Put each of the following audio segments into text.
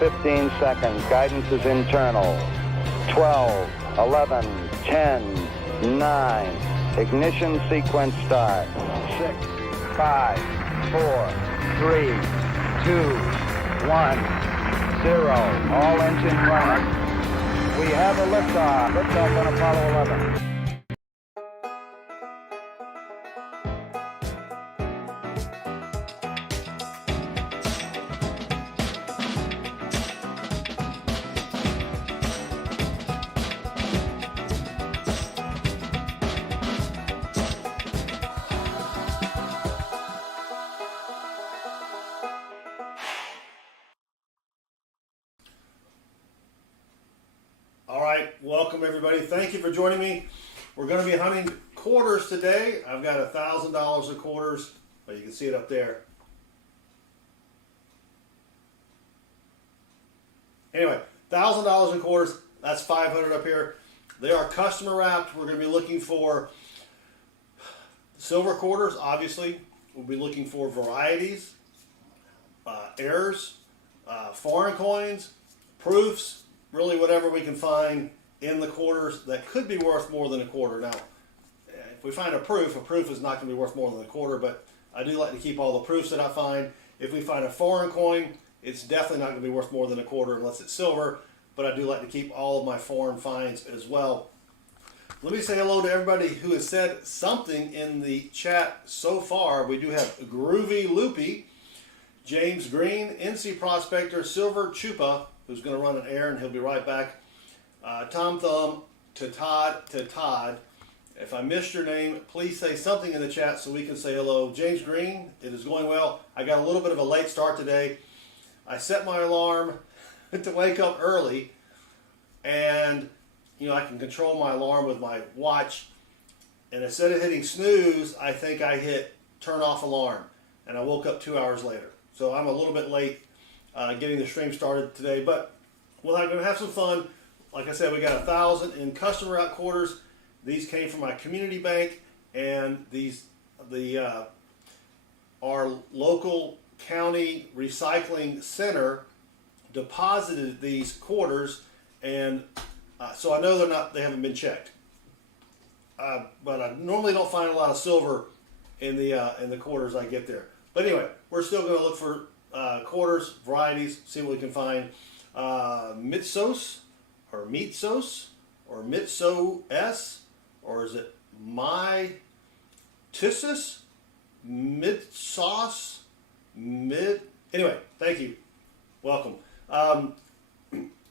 15 seconds. Guidance is internal. 12, 11, 10, 9. Ignition sequence start. 6, 5, 4, 3, 2, 1, 0. All engine running. We have a liftoff. Liftoff on Apollo 11. All right, welcome everybody. Thank you for joining me. We're going to be hunting quarters today. I've got $1,000 of quarters, but you can see it up there. Anyway, $1,000 in quarters. That's 500 up here. They are customer wrapped. We're going to be looking for silver quarters, obviously. We'll be looking for varieties, errors, foreign coins, proofs. Really whatever we can find in the quarters that could be worth more than a quarter. Now, if we find a proof is not going to be worth more than a quarter, but I do like to keep all the proofs that I find. If we find a foreign coin, it's definitely not going to be worth more than a quarter unless it's silver, but I do like to keep all of my foreign finds as well. Let me say hello to everybody who has said something in the chat so far. We do have Groovy Loopy, James Green, NC Prospector, Silver Chupa, who's going to run an errand. He'll be right back. Tom Thumb, to Todd. If I missed your name, please say something in the chat so we can say hello. James Green, it is going well. I got a little bit of a late start today. I set my alarm to wake up early, and I can control my alarm with my watch. And instead of hitting snooze, I think I hit turn off alarm, and I woke up 2 hours later. So I'm a little bit late getting the stream started today, but we're going to have some fun. Like I said, we got 1,000 in customer out quarters. These came from my community bank, and our local county recycling center deposited these quarters, and so I know they haven't been checked. But I normally don't find a lot of silver in the quarters I get there. But anyway, we're still going to look for quarters, varieties, see what we can find. Mitsos, or Mitsos, or Mitso-S, or is it Mytissus, Midsauce, Anyway, thank you. Welcome.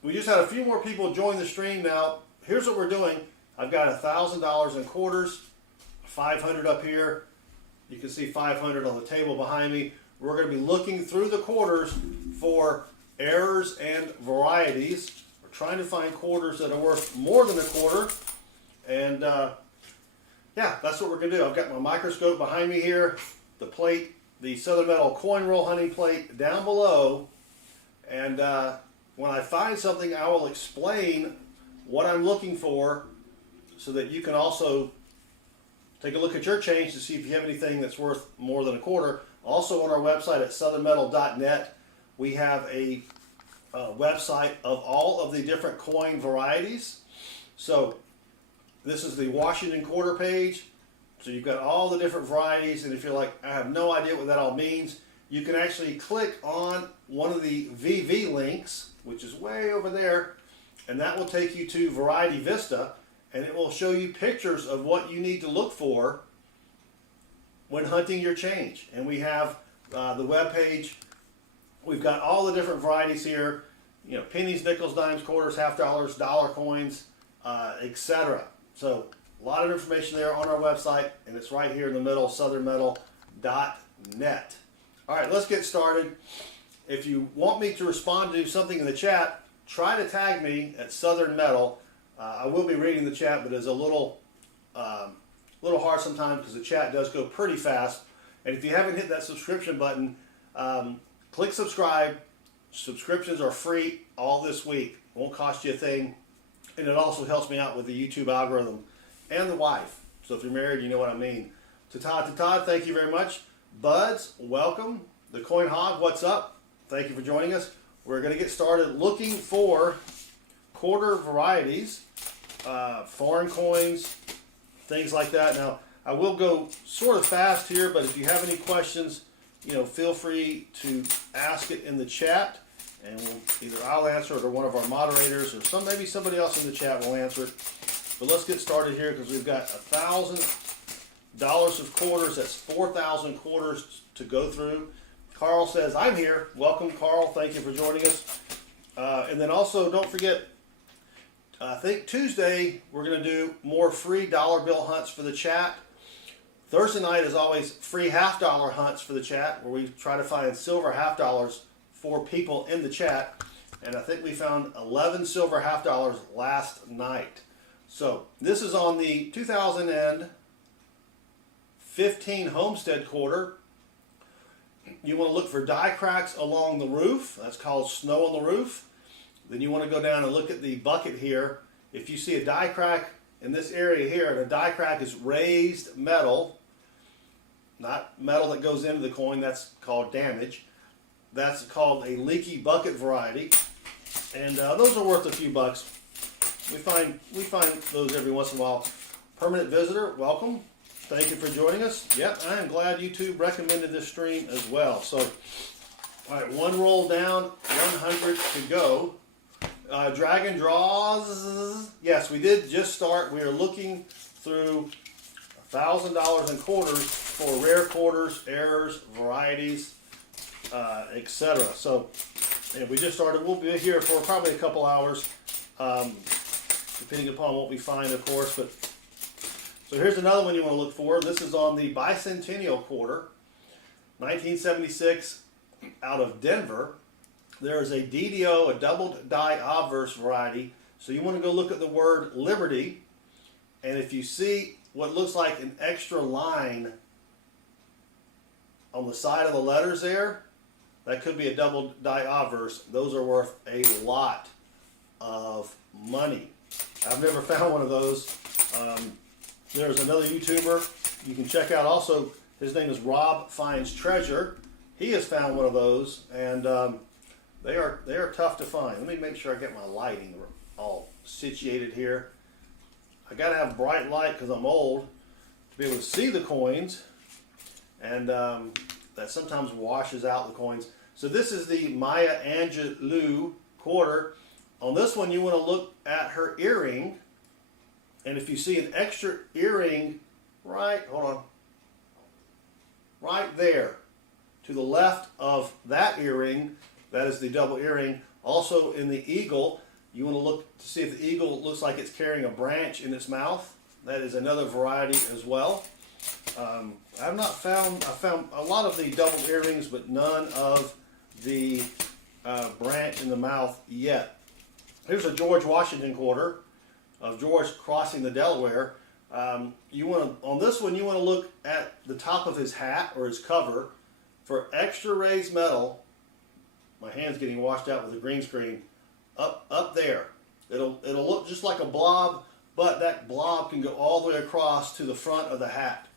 We just had a few more people join the stream now. Here's what we're doing. I've got $1,000 in quarters, 500 up here. You can see 500 on the table behind me. We're going to be looking through the quarters for errors and varieties. We're trying to find quarters that are worth more than a quarter. And yeah, that's what we're going to do. I've got my microscope behind me here, the plate, the Southern Metal coin roll hunting plate down below. And when I find something, I will explain what I'm looking for so that you can also take a look at your change to see if you have anything that's worth more than a quarter. Also on our website at southernmetal.net, we have a website of all of the different coin varieties. So this is the Washington quarter page. So you've got all the different varieties, and if you're like, I have no idea what that all means, you can actually click on one of the VV links, which is way over there, and that will take you to Variety Vista, and it will show you pictures of what you need to look for when hunting your change. And we have the web page. We've got all the different varieties here, pennies, nickels, dimes, quarters, half dollars, dollar coins, etc. So a lot of information there on our website, and it's right here in the middle, southernmetal.net. All right, let's get started. If you want me to respond to something in the chat, try to tag me at Southern Metal. I will be reading the chat, but it's a little hard sometimes because the chat does go pretty fast. And if you haven't hit that subscription button, click subscribe. Subscriptions are free all this week. Won't cost you a thing. And it also helps me out with the YouTube algorithm and the wife. So if you're married, you know what I mean. To Todd, thank you very much. Buds, welcome. The Coin Hog, what's up? Thank you for joining us. we're going to get started looking for quarter varieties, foreign coins, things like that. Now, I will go sort of fast here, but if you have any questions, feel free to ask it in the chat, and either I'll answer it or one of our moderators, or maybe somebody else in the chat will answer it. But let's get started here because we've got $1,000 of quarters. That's 4,000 quarters to go through. Carl says, I'm here. Welcome, Carl. Thank you for joining us. And then also, don't forget, I think Tuesday we're going to do more free dollar bill hunts for the chat. Thursday night is always free $half hunts for the chat, where we try to find silver $half for people in the chat. And I think we found 11 silver $half last night. So this is on the 2015 Homestead quarter. You want to look for die cracks along the roof. That's called snow on the roof. Then you want to go down and look at the bucket here. If you see a die crack in this area here, the die crack is raised metal, not metal that goes into the coin. That's called damage. That's called a leaky bucket variety, and those are worth a few bucks. We find those every once in a while. Permanent visitor, welcome. Thank you for joining us. Yep, I am glad YouTube recommended this stream as well. So, all right, one roll down, 100 to go. Dragon draws. Yes, we did just start. We are looking through $1,000 in quarters for rare quarters, errors, varieties, etc. So, we just started. We'll be here for probably a couple hours, depending upon what we find, of course. But so here's another one you want to look for. This is on the bicentennial quarter, 1976, out of Denver. There is a DDO, a double die obverse variety. So you want to go look at the word Liberty, and if you see what looks like an extra line on the side of the letters there, that could be a double die obverse. Those are worth a lot of money. I've never found one of those. There's another YouTuber you can check out also. His name is Rob Finds Treasure. He has found one of those, and they are tough to find. Let me make sure I get my lighting all situated here. I got to have bright light because I'm old to be able to see the coins, and that sometimes washes out the coins. So this is the Maya Angelou quarter. On this one, you want to look at her earring, and if you see an extra earring right there to the left of that earring, that is the double earring. Also in the eagle, you want to look to see if the eagle looks like it's carrying a branch in its mouth. That is another variety as well. I found a lot of the double earrings, but none of the branch in the mouth yet. Here's a George Washington quarter of George crossing the Delaware. On this one, you want to look at the top of his hat or his cover for extra raised metal. My hand's getting washed out with the green screen. Up there, it'll look just like a blob, but that blob can go all the way across to the front of the hat.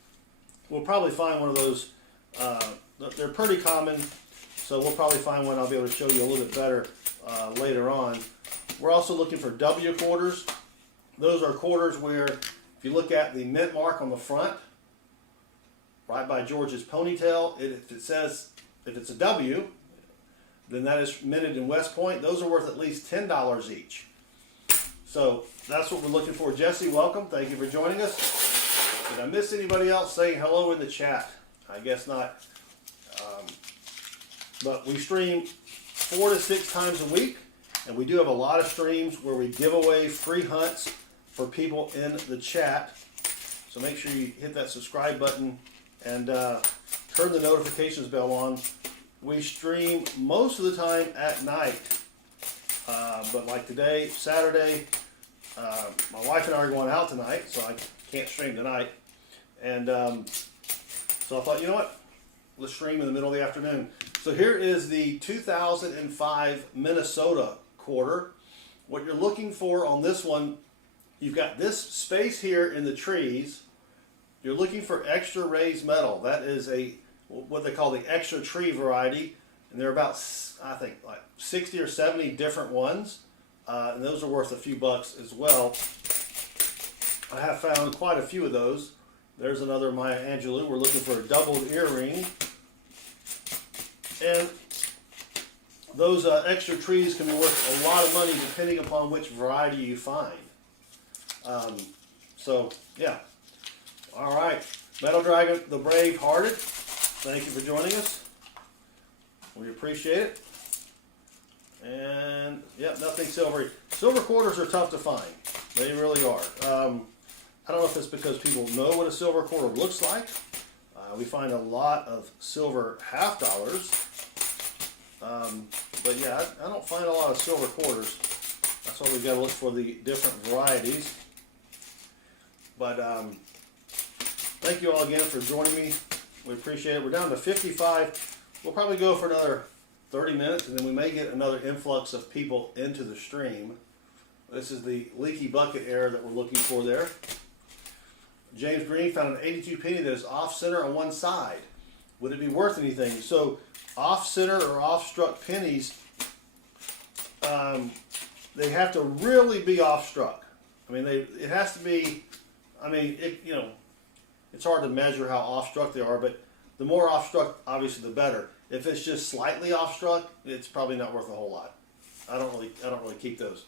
We'll probably find one of those. They're pretty common, so we'll probably find one I'll be able to show you a little bit better later on. We're also looking for W quarters. Those are quarters where, if you look at the mint mark on the front, right by George's ponytail, if it's a W, then that is minted in West Point. Those are worth at least $10 each. So that's what we're looking for. Jesse, welcome. Thank you for joining us. Did I miss anybody else saying hello in the chat? I guess not. But we stream 4 to 6 times a week, and we do have a lot of streams where we give away free hunts for people in the chat. So make sure you hit that subscribe button and turn the notifications bell on. We stream most of the time at night, but like today, Saturday, my wife and I are going out tonight, so I can't stream tonight. And so I thought, you know what? Let's stream in the middle of the afternoon. So here is the 2005 Minnesota quarter. What you're looking for on this one, you've got this space here in the trees. You're looking for extra raised metal. That is what they call the extra tree variety. and there are about, I think, like 60 or 70 different ones, and those are worth a few bucks as well. I have found quite a few of those. There's another Maya Angelou. We're looking for a doubled earring, and those extra trees can be worth a lot of money depending upon which variety you find. So yeah, all right, Metal Dragon, the Brave Hearted, thank you for joining us. We appreciate it. And yeah, nothing silvery. Silver quarters are tough to find. They really are. I don't know if it's because people know what a silver quarter looks like. We find a lot of silver half dollars. But yeah, I don't find a lot of silver quarters. That's why we've got to look for the different varieties. But thank you all again for joining me. We appreciate it. We're down to 55. We'll probably go for another 30 minutes, and then we may get another influx of people into the stream. This is the leaky bucket error that we're looking for there. James Green found an 82 penny that is off center on one side. Would it be worth anything? So off center or off struck pennies, they have to really be off struck. I mean, it has to be. I mean, it's hard to measure how off struck they are, but the more off struck, obviously, the better. If it's just slightly off struck, it's probably not worth a whole lot. I don't really keep those.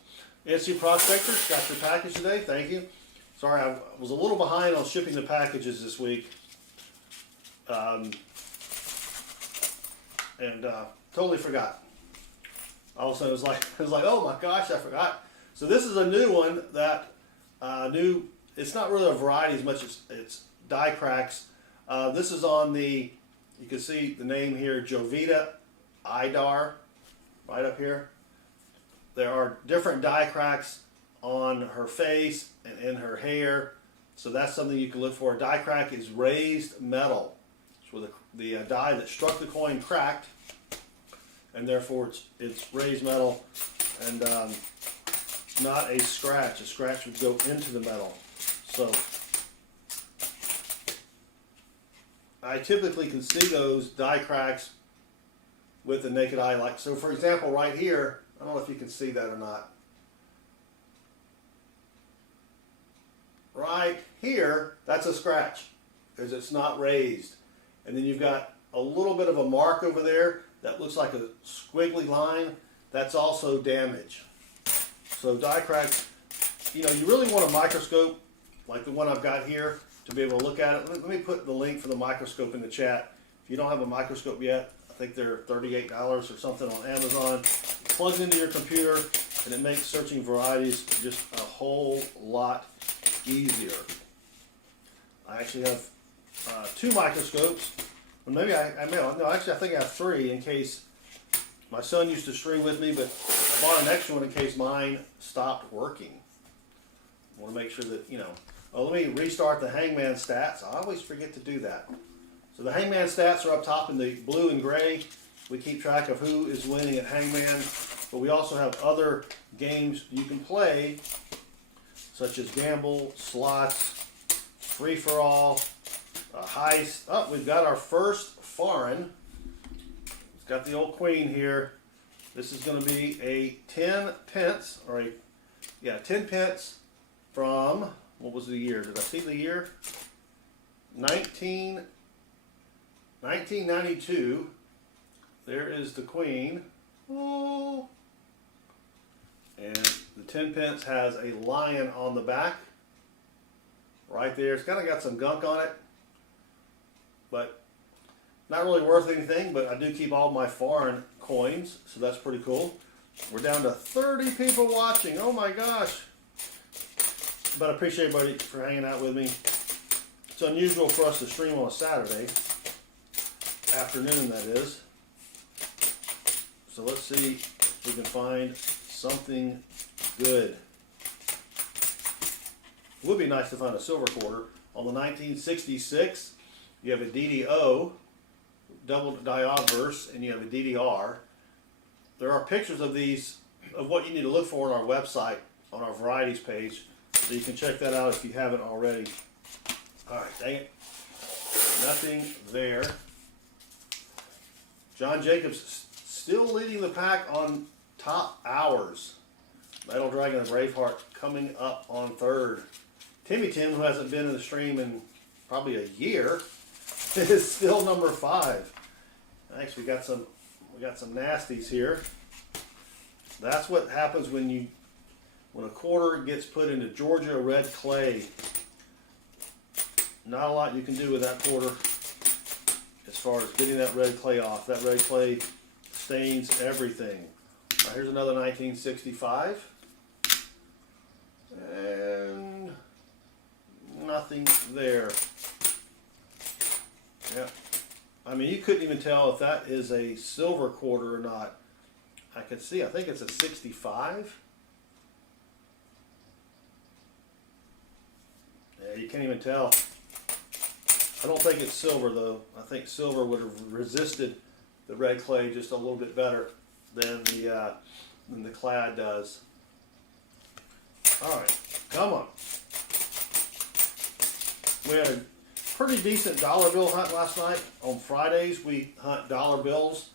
NC Prospectors got your package today. Thank you. Sorry, I was a little behind on shipping the packages this week, and totally forgot. All of a sudden, it was like, oh my gosh, I forgot. So this is a new one that It's not really a variety as much as it's die cracks. This is on the. You can see the name here, Jovita Idar, right up here. There are different die cracks on her face and in her hair, so that's something you can look for. A die crack is raised metal. It's where the die that struck the coin cracked, and therefore it's raised metal, and not a scratch. A scratch would go into the metal. So I typically can see those die cracks with the naked eye. Like, so for example, right here, I don't know if you can see that or not. Right here, that's a scratch because it's not raised. And then you've got a little bit of a mark over there that looks like a squiggly line. That's also damage. So die cracks, you really want a microscope like the one I've got here to be able to look at it. Let me put the link for the microscope in the chat. If you don't have a microscope yet, I think they're $38 or something on Amazon. It plugs into your computer and it makes searching varieties just a whole lot easier. I actually have 2 microscopes. Well, maybe I think I have 3 in case my son used to string with me, but I bought an extra one in case mine stopped working. I want to make sure that, let me restart the hangman stats. I always forget to do that. So the hangman stats are up top in the blue and gray. We keep track of who is winning at hangman, but we also have other games you can play, such as gamble, slots, free-for-all, heist. Oh, we've got our first foreign. It's got the old queen here. This is going to be a 10 pence, 10 pence from, what was the year? Did I see the year? 1992. There is the queen. Oh. And the 10 pence has a lion on the back. Right there. It's kind of got some gunk on it. But not really worth anything, but I do keep all my foreign coins, so that's pretty cool. We're down to 30 people watching. Oh my gosh. But I appreciate everybody for hanging out with me. It's unusual for us to stream on a Saturday afternoon, that is. So let's see if we can find something good. It would be nice to find a silver quarter. On the 1966, you have a DDO, double diobverse, and you have a DDR. There are pictures of these, of what you need to look for on our website, on our varieties page, so you can check that out if you haven't already. All right, dang it. Nothing there. John Jacobs still leading the pack on top hours. Metal Dragon and Braveheart coming up on third. Timmy Tim, who hasn't been in the stream in probably a year, is still number 5. Thanks. We got some nasties here. That's what happens when a quarter gets put into Georgia red clay. Not a lot you can do with that quarter as far as getting that red clay off. That red clay stains everything. All right, here's another 1965. And nothing there. Yeah. I mean, you couldn't even tell if that is a silver quarter or not. I could see, I think it's a 65. Yeah, you can't even tell. I don't think it's silver though. I think silver would have resisted the red clay just a little bit better than the clad does. All right, come on. We had a pretty decent dollar bill hunt last night. On Fridays, we hunt dollar bills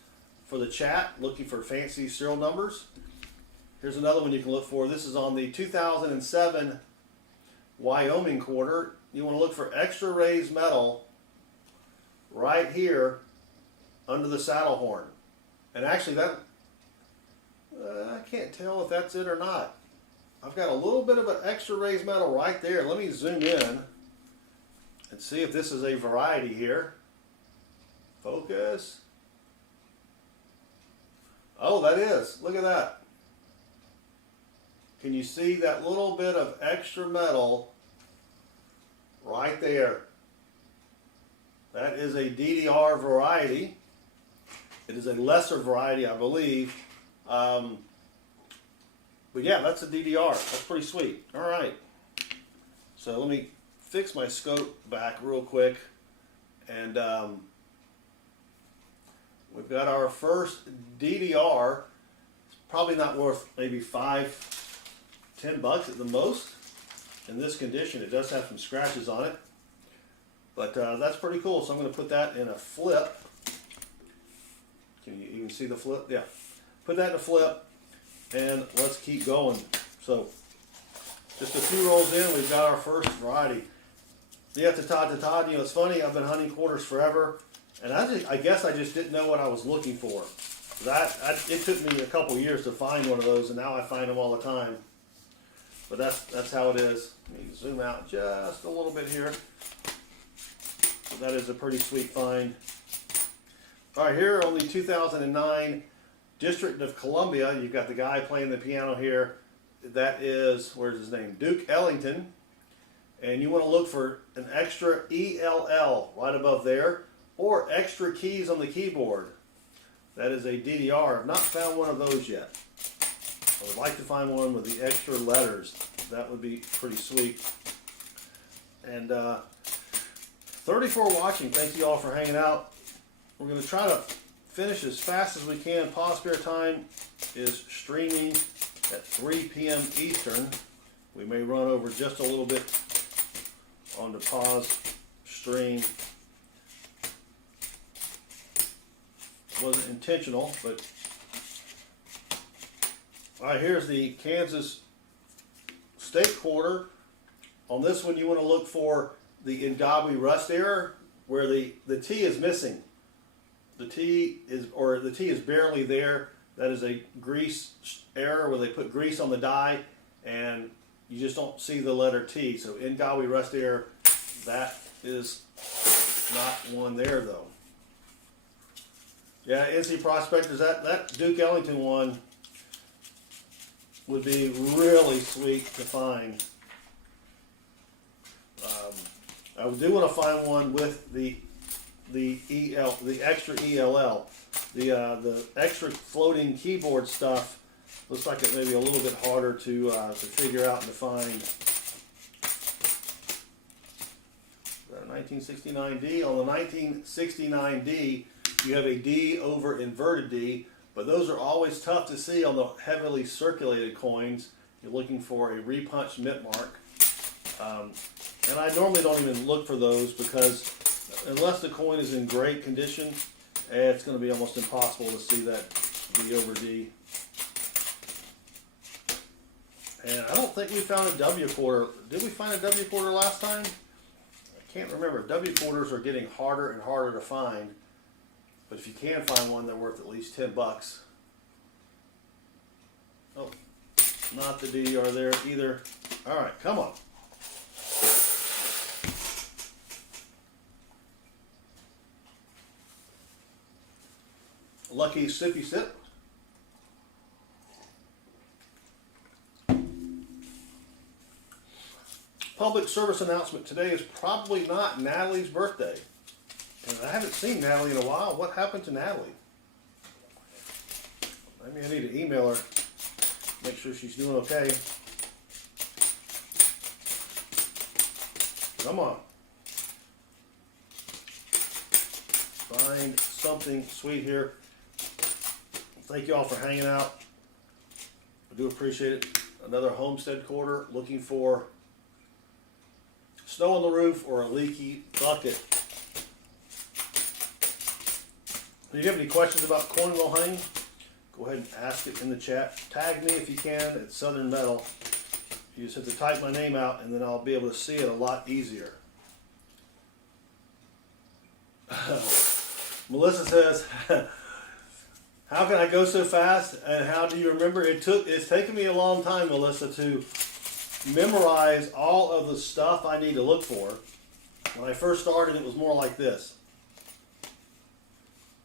for the chat, looking for fancy serial numbers. Here's another one you can look for. This is on the 2007 Wyoming quarter. You want to look for extra raised metal right here under the saddle horn. And actually that, I can't tell if that's it or not. I've got a little bit of an extra raised metal right there. Let me zoom in and see if this is a variety here. Focus. Oh, that is. Look at that. Can you see that little bit of extra metal right there? That is a DDR variety. It is a lesser variety, I believe. But yeah, that's a DDR. That's pretty sweet. All right. So let me fix my scope back real quick. And we've got our first DDR. It's probably not worth maybe $5, $10 at the most. In this condition, it does have some scratches on it. But that's pretty cool. So I'm going to put that in a flip. Can you even see the flip? Yeah. Put that in a flip. And let's keep going. So, just a few rolls in, we've got our first variety. Yeah, to Todd, you know, it's funny, I've been hunting quarters forever, and I guess I just didn't know what I was looking for. It took me a couple years to find one of those, and now I find them all the time. But that's how it is. Let me zoom out just a little bit here. That is a pretty sweet find. All right, here on the 2009 District of Columbia, you've got the guy playing the piano here. That is, where's his name? Duke Ellington. And you want to look for an extra ELL right above there, or extra keys on the keyboard. That is a DDR. I've not found one of those yet. I would like to find one with the extra letters. That would be pretty sweet. And 34 watching. Thank you all for hanging out. We're going to try to finish as fast as we can. Pause spare time is streaming at 3 p.m. Eastern. We may run over just a little bit on the pause stream. It wasn't intentional, but all right, here's the Kansas State quarter. On this one, you want to look for the Indawi rust error, where the T is missing. The T is barely there. That is a grease error where they put grease on the die and you just don't see the letter T. So Indawi rust error, that is not one there though. Yeah, NC Prospectors, that Duke Ellington one would be really sweet to find. I do want to find one with the extra ELL, the extra floating keyboard stuff. Looks like it may be a little bit harder to figure out and to find. 1969D. On the 1969D, you have a D over inverted D, but those are always tough to see on the heavily circulated coins. You're looking for a repunched mint mark. And I normally don't even look for those because unless the coin is in great condition, it's going to be almost impossible to see that D over D. And I don't think we found a W quarter. Did we find a W quarter last time? I can't remember. W quarters are getting harder and harder to find. But if you can find one, they're worth at least 10 bucks. Oh, not the DDR there either. All right, come on. Lucky sippy sip. Public service announcement. Today is probably not Natalie's birthday. And I haven't seen Natalie in a while. What happened to Natalie? Maybe I need to email her. Make sure she's doing okay. Come on. Find something sweet here. Thank you all for hanging out. I do appreciate it. Another homestead quarter, looking for snow on the roof or a leaky bucket. If you have any questions about coinrollhunting, go ahead and ask it in the chat. Tag me if you can at Southern Metal. You just have to type my name out and then I'll be able to see it a lot easier. Melissa says, how can I go so fast and how do you remember? It's taken me a long time, Melissa, to memorize all of the stuff I need to look for. When I first started, it was more like this.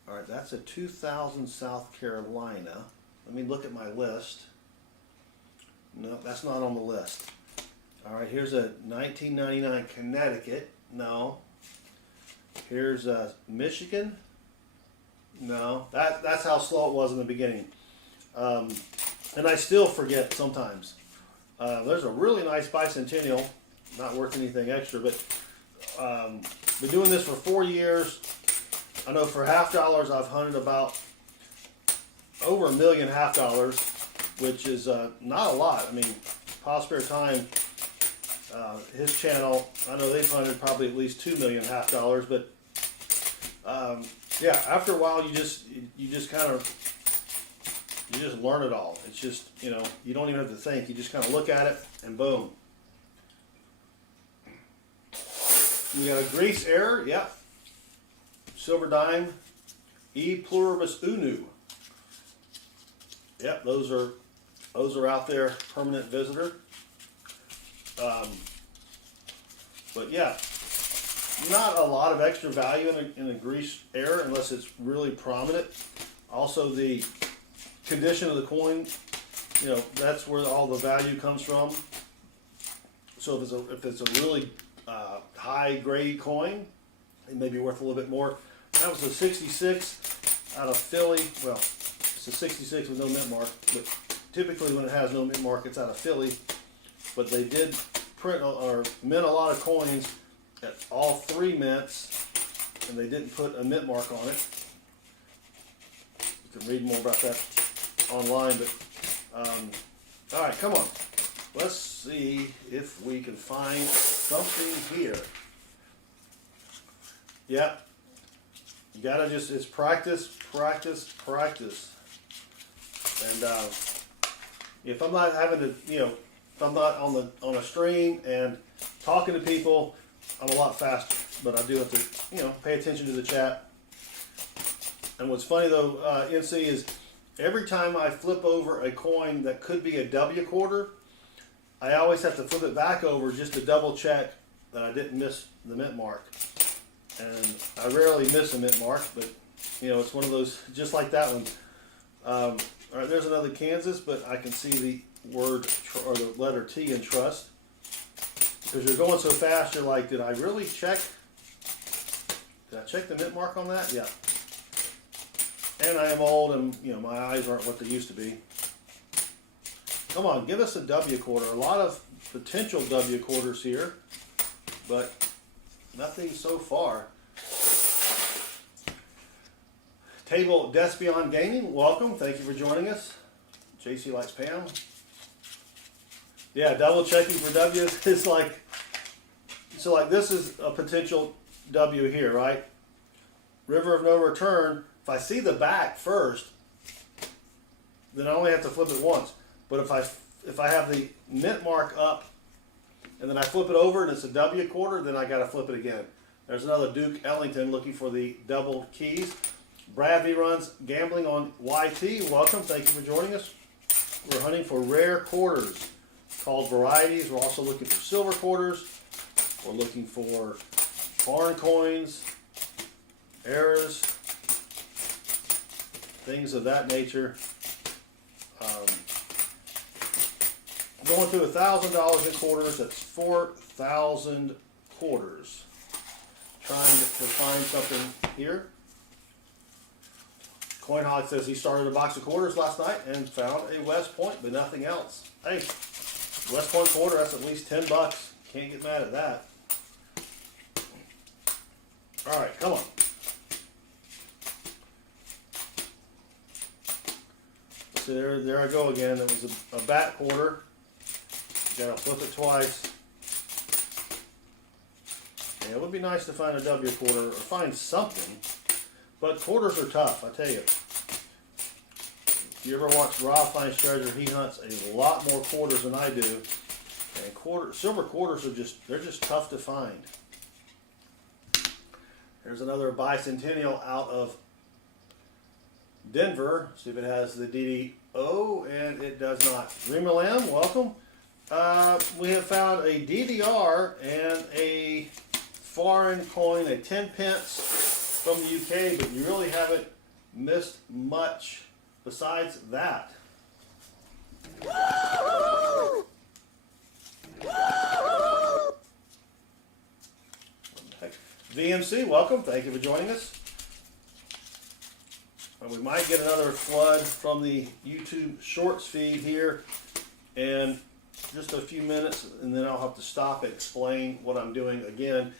All right, that's a 2000 South Carolina. Let me look at my list. No, that's not on the list. All right, here's a 1999 Connecticut. No. Here's Michigan. No, that's how slow it was in the beginning. And I still forget sometimes. There's a really nice bicentennial, not worth anything extra, but been doing this for 4 years. I know for $half I've hunted about over 1 million $half, which is not a lot. I mean, Paul Spare Time, his channel, I know they've hunted probably at least 2 million $half, but yeah, after a while you just learn it all. It's just, you know, you don't even have to think. You just kind of look at it and boom. We got a grease error, yeah. Silver dime, E pluribus unu. Yep, those are out there, permanent visitor. But yeah, not a lot of extra value in a grease error unless it's really prominent. Also, the condition of the coin, you know, that's where all the value comes from. So if it's a really high grade coin, it may be worth a little bit more. That was a 66 out of Philly. Well, it's a 66 with no mint mark, but typically when it has no mint mark, it's out of Philly. But they did print or mint a lot of coins at all 3 mints, and they didn't put a mint mark on it. You can read more about that online, but all right, come on. Let's see if we can find something here. Yeah. You gotta it's practice, practice, practice. And if I'm not having to, you know, if I'm not on a stream and talking to people, I'm a lot faster. But I do have to, you know, pay attention to the chat. And what's funny though, NC, is every time I flip over a coin that could be a W quarter, I always have to flip it back over just to double check that I didn't miss the mint mark. And I rarely miss a mint mark, but you know, it's one of those, just like that one. All right, there's another Kansas, but I can see the word or the letter T in trust. Because you're going so fast, you're like, did I really check? Did I check the mint mark on that? Yeah. And I am old, and you know, my eyes aren't what they used to be. Come on, give us a W quarter. A lot of potential W quarters here, but nothing so far. Table Despion Gaming, welcome. Thank you for joining us. JC likes Pam. Yeah, double checking for W's is like, so like this is a potential W here, right? River of no return. If I see the back first, then I only have to flip it once. But if I have the mint mark up and then I flip it over and it's a W quarter, then I got to flip it again. There's another Duke Ellington looking for the double keys. Brad V runs gambling on YT. Welcome. Thank you for joining us. We're hunting for rare quarters called varieties. We're also looking for silver quarters. We're looking for foreign coins, adheres, things of that nature. Going to $1,000 in quarters. That's 4,000 quarters. Trying to find something here. CoinHog says he started a box of quarters last night and found a West Point, but nothing else. Hey, West Point quarter, that's at least $10. Can't get mad at that. All right, come on. So there I go again. It was a bat quarter. Gotta flip it twice. Yeah, it would be nice to find a W quarter or find something, but quarters are tough, I tell you. If you ever watch Rob Finds Treasure, he hunts a lot more quarters than I do, and silver quarters they're just tough to find. There's another bicentennial out of Denver. See if it has the DDO, and it does not. Rima Lamb, welcome. We have found a DDR and a foreign coin, a 10 pence from the UK, but you really haven't missed much besides that. VMC, welcome. Thank you for joining us. We might get another flood from the YouTube Shorts feed here in just a few minutes, and then I'll have to stop and explain what I'm doing again.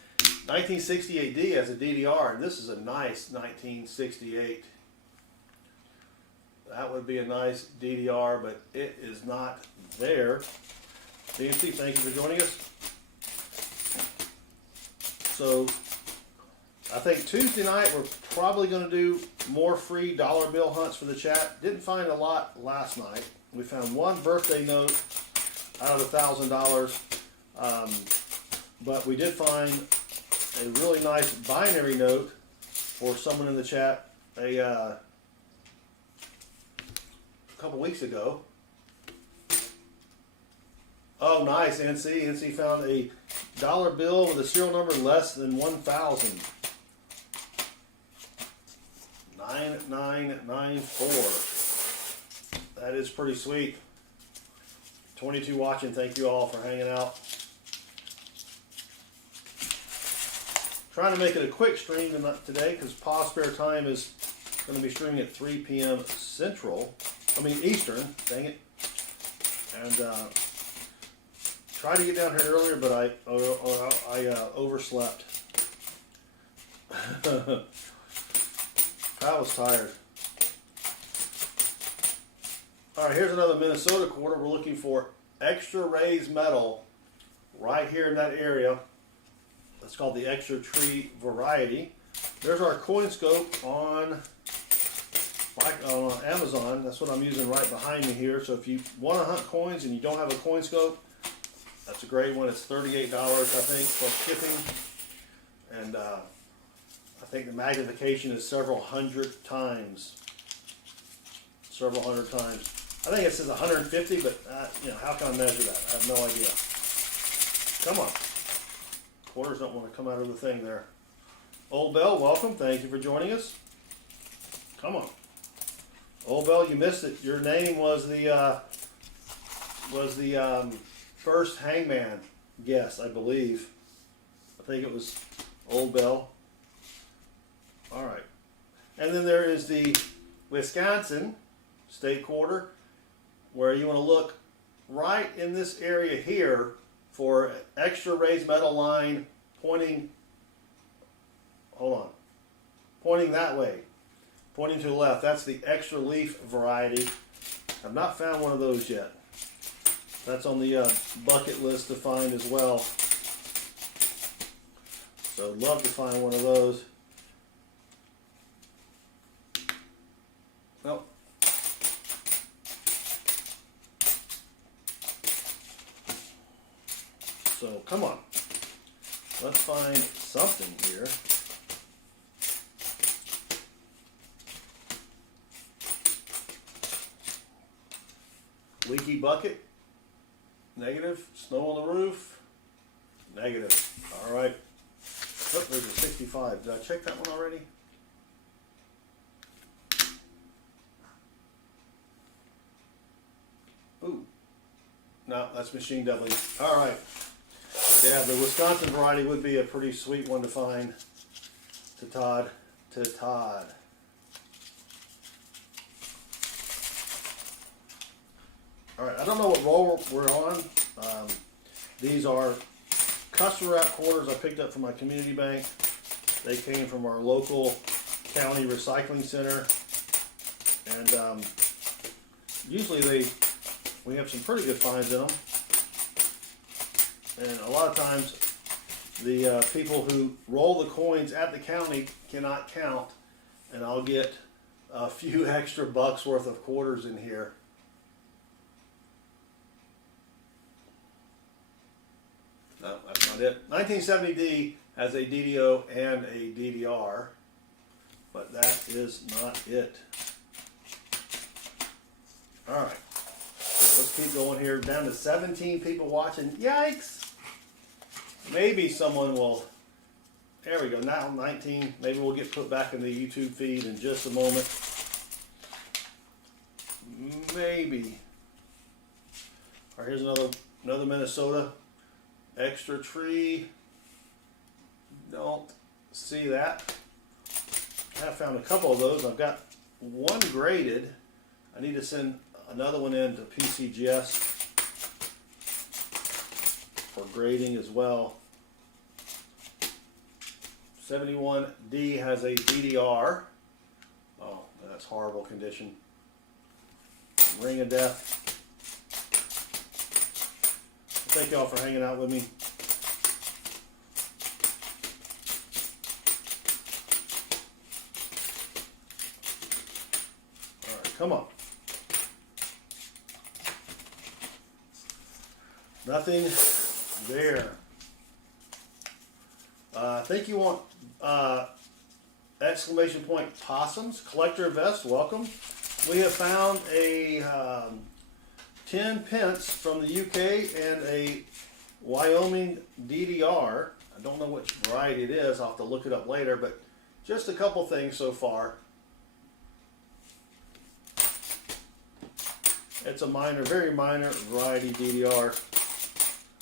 1968 D as a DDR, and this is a nice 1968. That would be a nice DDR, but it is not there. DMC, thank you for joining us. So I think Tuesday night we're probably going to do more free dollar bill hunts for the chat. Didn't find a lot last night. We found one birthday note out of $1,000, but we did find a really nice binary note for someone in the chat a couple weeks ago. Oh, nice, NC. NC found a dollar bill with a serial number less than 1,000. 9994. That is pretty sweet. 22 watching. Thank you all for hanging out. Trying to make it a quick stream today because Pa's Spare Time is going to be streaming at 3 p.m. Eastern. Dang it. And tried to get down here earlier, but I overslept. I was tired. All right, here's another Minnesota quarter. We're looking for extra raised metal right here in that area. That's called the extra tree variety. There's our coin scope on Amazon. That's what I'm using right behind me here. So if you want to hunt coins and you don't have a coin scope, that's a great one. It's $38, I think, plus shipping. And I think the magnification is several hundred times. Several hundred times. I think it says 150, but how can I measure that? I have no idea. Come on. Quarters don't want to come out of the thing there. Old Bell, welcome. Thank you for joining us. Come on. Old Bell, you missed it. Your name was the first hangman guest, I believe. I think it was Old Bell. All right. And then there is the Wisconsin state quarter, where you want to look right in this area here for extra raised metal line pointing that way, pointing to the left. That's the extra leaf variety. I've not found one of those yet. That's on the bucket list to find as well. So I'd love to find one of those. Well, So come on. Let's find something here. Leaky bucket. Negative. Snow on the roof. Negative. All right. Oh, there's a 65. Did I check that one already? Ooh. No, that's machine doubling. All right. Yeah, the Wisconsin variety would be a pretty sweet one to find. To Todd. All right, I don't know what roll we're on. These are customer wrap quarters I picked up from my community bank. They came from our local county recycling center. And usually we have some pretty good finds in them. And a lot of times the people who roll the coins at the county cannot count, and I'll get a few extra bucks worth of quarters in here. No, that's not it. 1970D has a DDO and a DDR, but that is not it. All right. Let's keep going here. Down to 17 people watching. Yikes! Maybe someone will. There we go. Now 19. Maybe we'll get put back in the YouTube feed in just a moment. Maybe. All right, here's another Minnesota. Extra tree. Don't see that. I have found a couple of those. I've got one graded. I need to send another one in to PCGS for grading as well. 71D has a DDR. Oh, that's horrible condition. Ring of death. Thank y'all for hanging out with me. All right, come on. Nothing there. I think you want exclamation point possums. Collector Invest, welcome. We have found a 10 pence from the UK and a Wyoming DDR. I don't know which variety it is. I'll have to look it up later, but just a couple things so far. It's a minor, very minor variety DDR,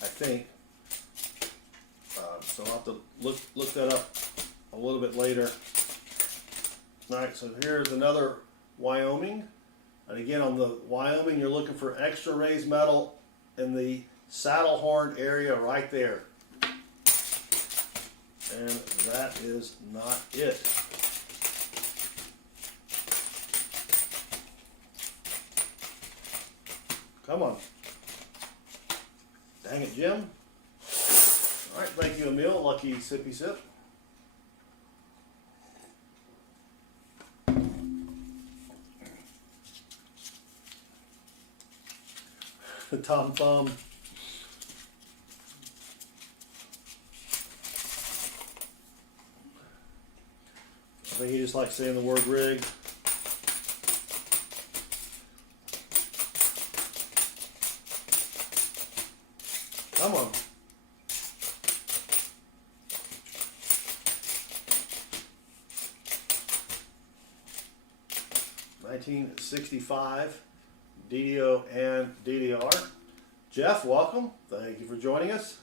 I think. So I'll have to look that up a little bit later. All right, so here's another Wyoming. And again, on the Wyoming, you're looking for extra raised metal in the saddle horn area right there. And that is not it. Come on. Dang it, Jim. All right, thank you, Emil. Lucky sippy sip. Tom Thumb. I think he just likes saying the word rig. Come on. $1965 DDO and DDR. Jeff, welcome. Thank you for joining us.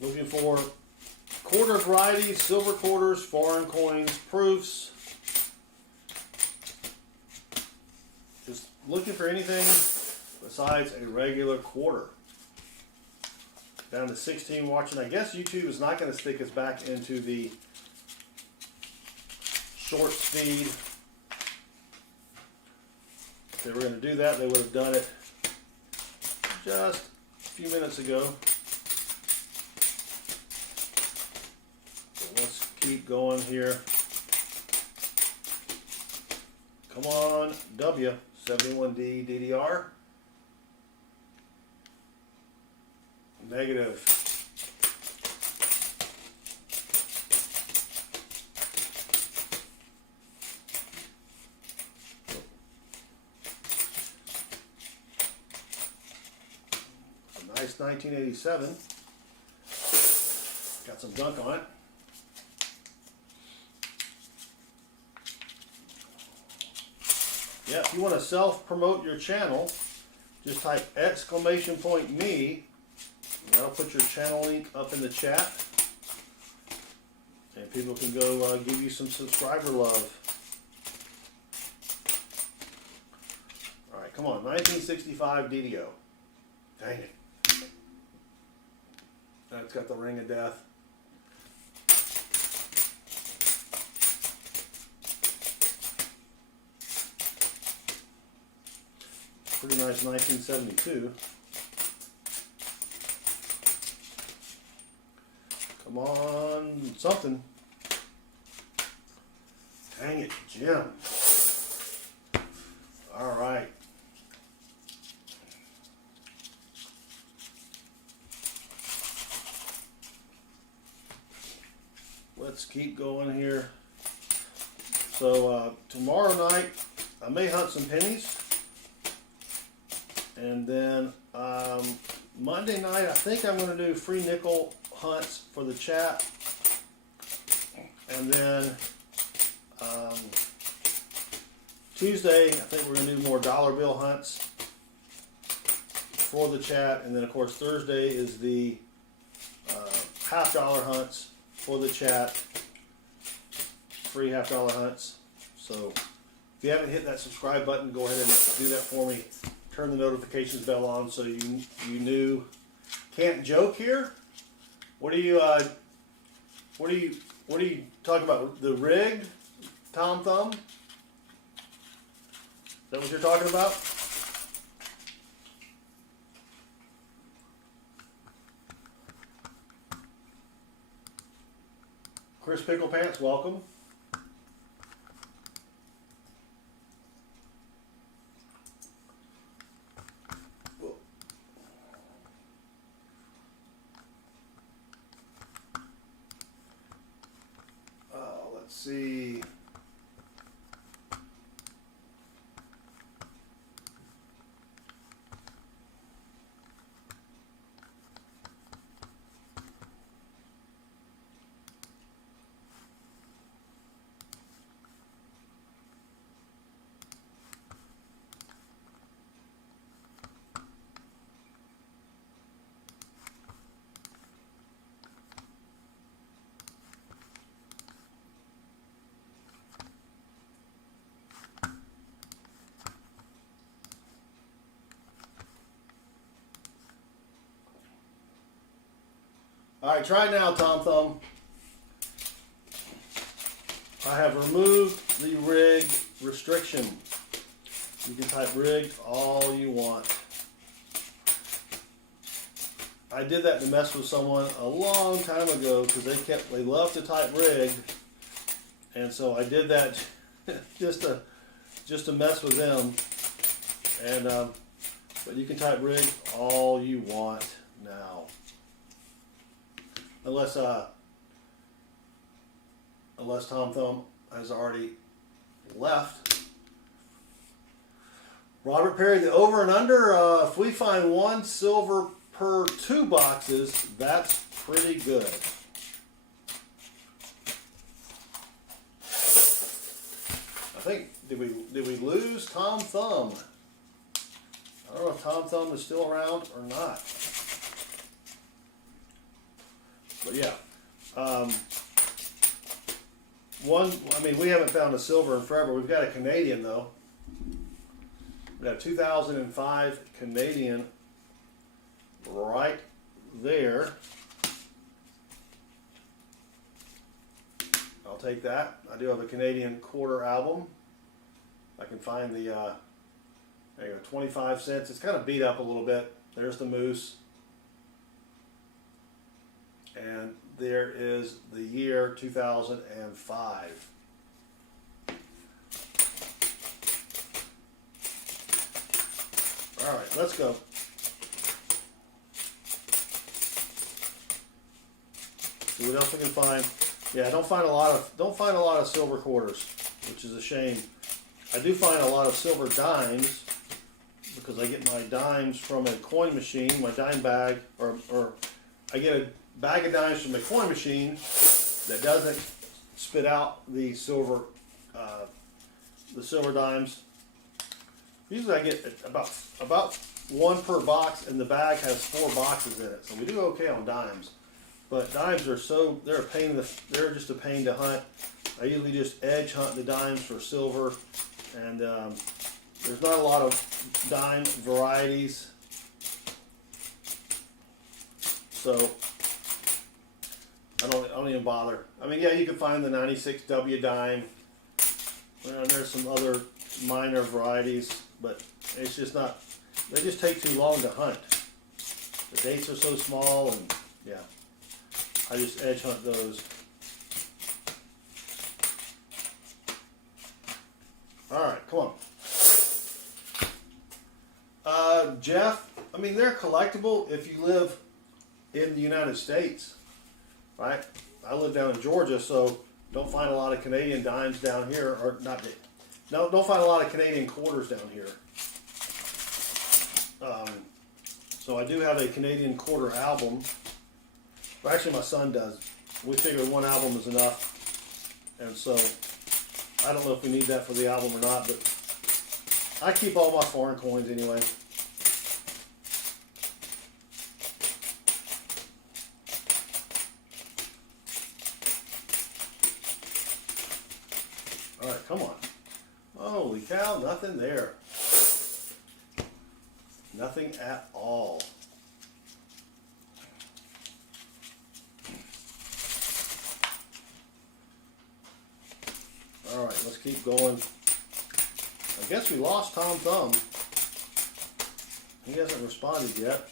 Looking for quarter varieties, silver quarters, foreign coins, proofs. Just looking for anything besides a regular quarter. Down to 16 watching. I guess YouTube is not going to stick us back into the short speed. If they were going to do that, they would have done it just a few minutes ago. So let's keep going here. Come on, W, 71D DDR. Negative. A nice 1987. Got some gunk on it. Yeah, if you want to self-promote your channel, just type !me. That'll put your channel link up in the chat. And people can go give you some subscriber love. Alright, come on. 1965 DDO. Dang it. That's got the ring of death. Pretty nice 1972. Come on, something. Dang it, Jim. All right. Let's keep going here. So tomorrow night, I may hunt some pennies. And then Monday night, I think I'm going to do free nickel hunts for the chat. And then Tuesday, I think we're going to do more dollar bill hunts for the chat. And then, of course, Thursday is the $half hunts for the chat. Free $half hunts. So if you haven't hit that subscribe button, go ahead and do that for me. Turn the notifications bell on so you knew. Can't joke here. What are you talking about? The rig, Tom Thumb? Is that what you're talking about? Chris Pickle Pants, welcome. Let's see. All right, try now, Tom Thumb. I have removed the rig restriction. You can type rigged all you want. I did that to mess with someone a long time ago because they love to type rigged, and so I did that just to mess with them. And but you can type rigged all you want now. Unless Tom Thumb has already left. Robert Perry, the over and under, if we find one silver per 2 boxes, that's pretty good. I think, did we lose Tom Thumb? I don't know if Tom Thumb is still around or not. But yeah, we haven't found a silver in forever. We've got a Canadian though. We've got a 2005 Canadian right there. I'll take that. I do have a Canadian quarter album. I can find the, there you go, 25 cents. It's kind of beat up a little bit. There's the moose. And there is the year 2005. All right, let's go. See what else we can find. Yeah, I don't find a lot of silver quarters, which is a shame. I do find a lot of silver dimes because I get my dimes from a coin machine, my dime bag, or I get a bag of dimes from a coin machine that doesn't spit out the silver dimes. Usually I get about one per box, and the bag has 4 boxes in it, so we do okay on dimes. But dimes are they're they're just a pain to hunt. I usually just edge hunt the dimes for silver, and there's not a lot of dime varieties, so I don't even bother. I mean, yeah, you can find the 96 W dime, and there's some other minor varieties, but it's just not. They just take too long to hunt. The dates are so small, and yeah, I just edge hunt those. All right, come on. Jeff, I mean, they're collectible if you live in the United States, right? I live down in Georgia, so don't find a lot of Canadian dimes down here, or not. No, don't find a lot of Canadian quarters down here. So I do have a Canadian quarter album. Well, actually, my son does. We figured one album is enough, and so I don't know if we need that for the album or not, but I keep all my foreign coins anyway. All right, come on. Holy cow, nothing there. Nothing at all. All right, let's keep going. I guess we lost Tom Thumb. He hasn't responded yet.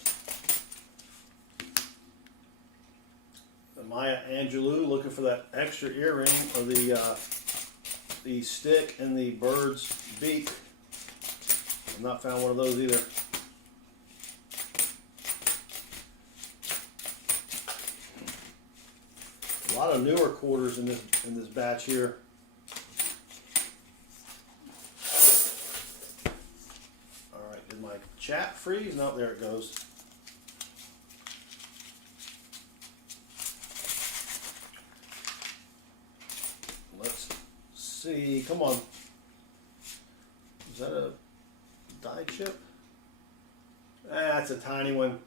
Maya Angelou looking for that extra earring, or the stick in the bird's beak. I've not found one of those either. A lot of newer quarters in this batch here. All right, did my chat freeze? No, there it goes. Let's see. Come on. Is that a die chip? That's a tiny one.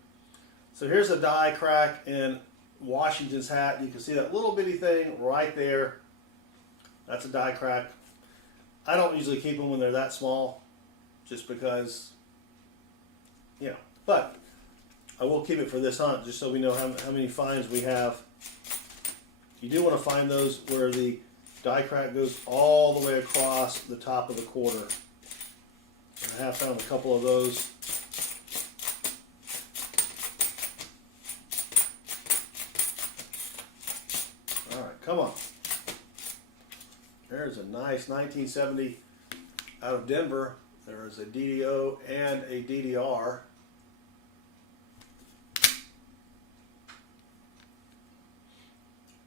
So here's a die crack in Washington's hat. You can see that little bitty thing right there. That's a die crack. I don't usually keep them when they're that small, just because, you know, but I will keep it for this hunt, just so we know how many finds we have. You do want to find those where the die crack goes all the way across the top of the quarter. I have found a couple of those. Come on. There's a nice 1970 out of Denver. There is a DDO and a DDR.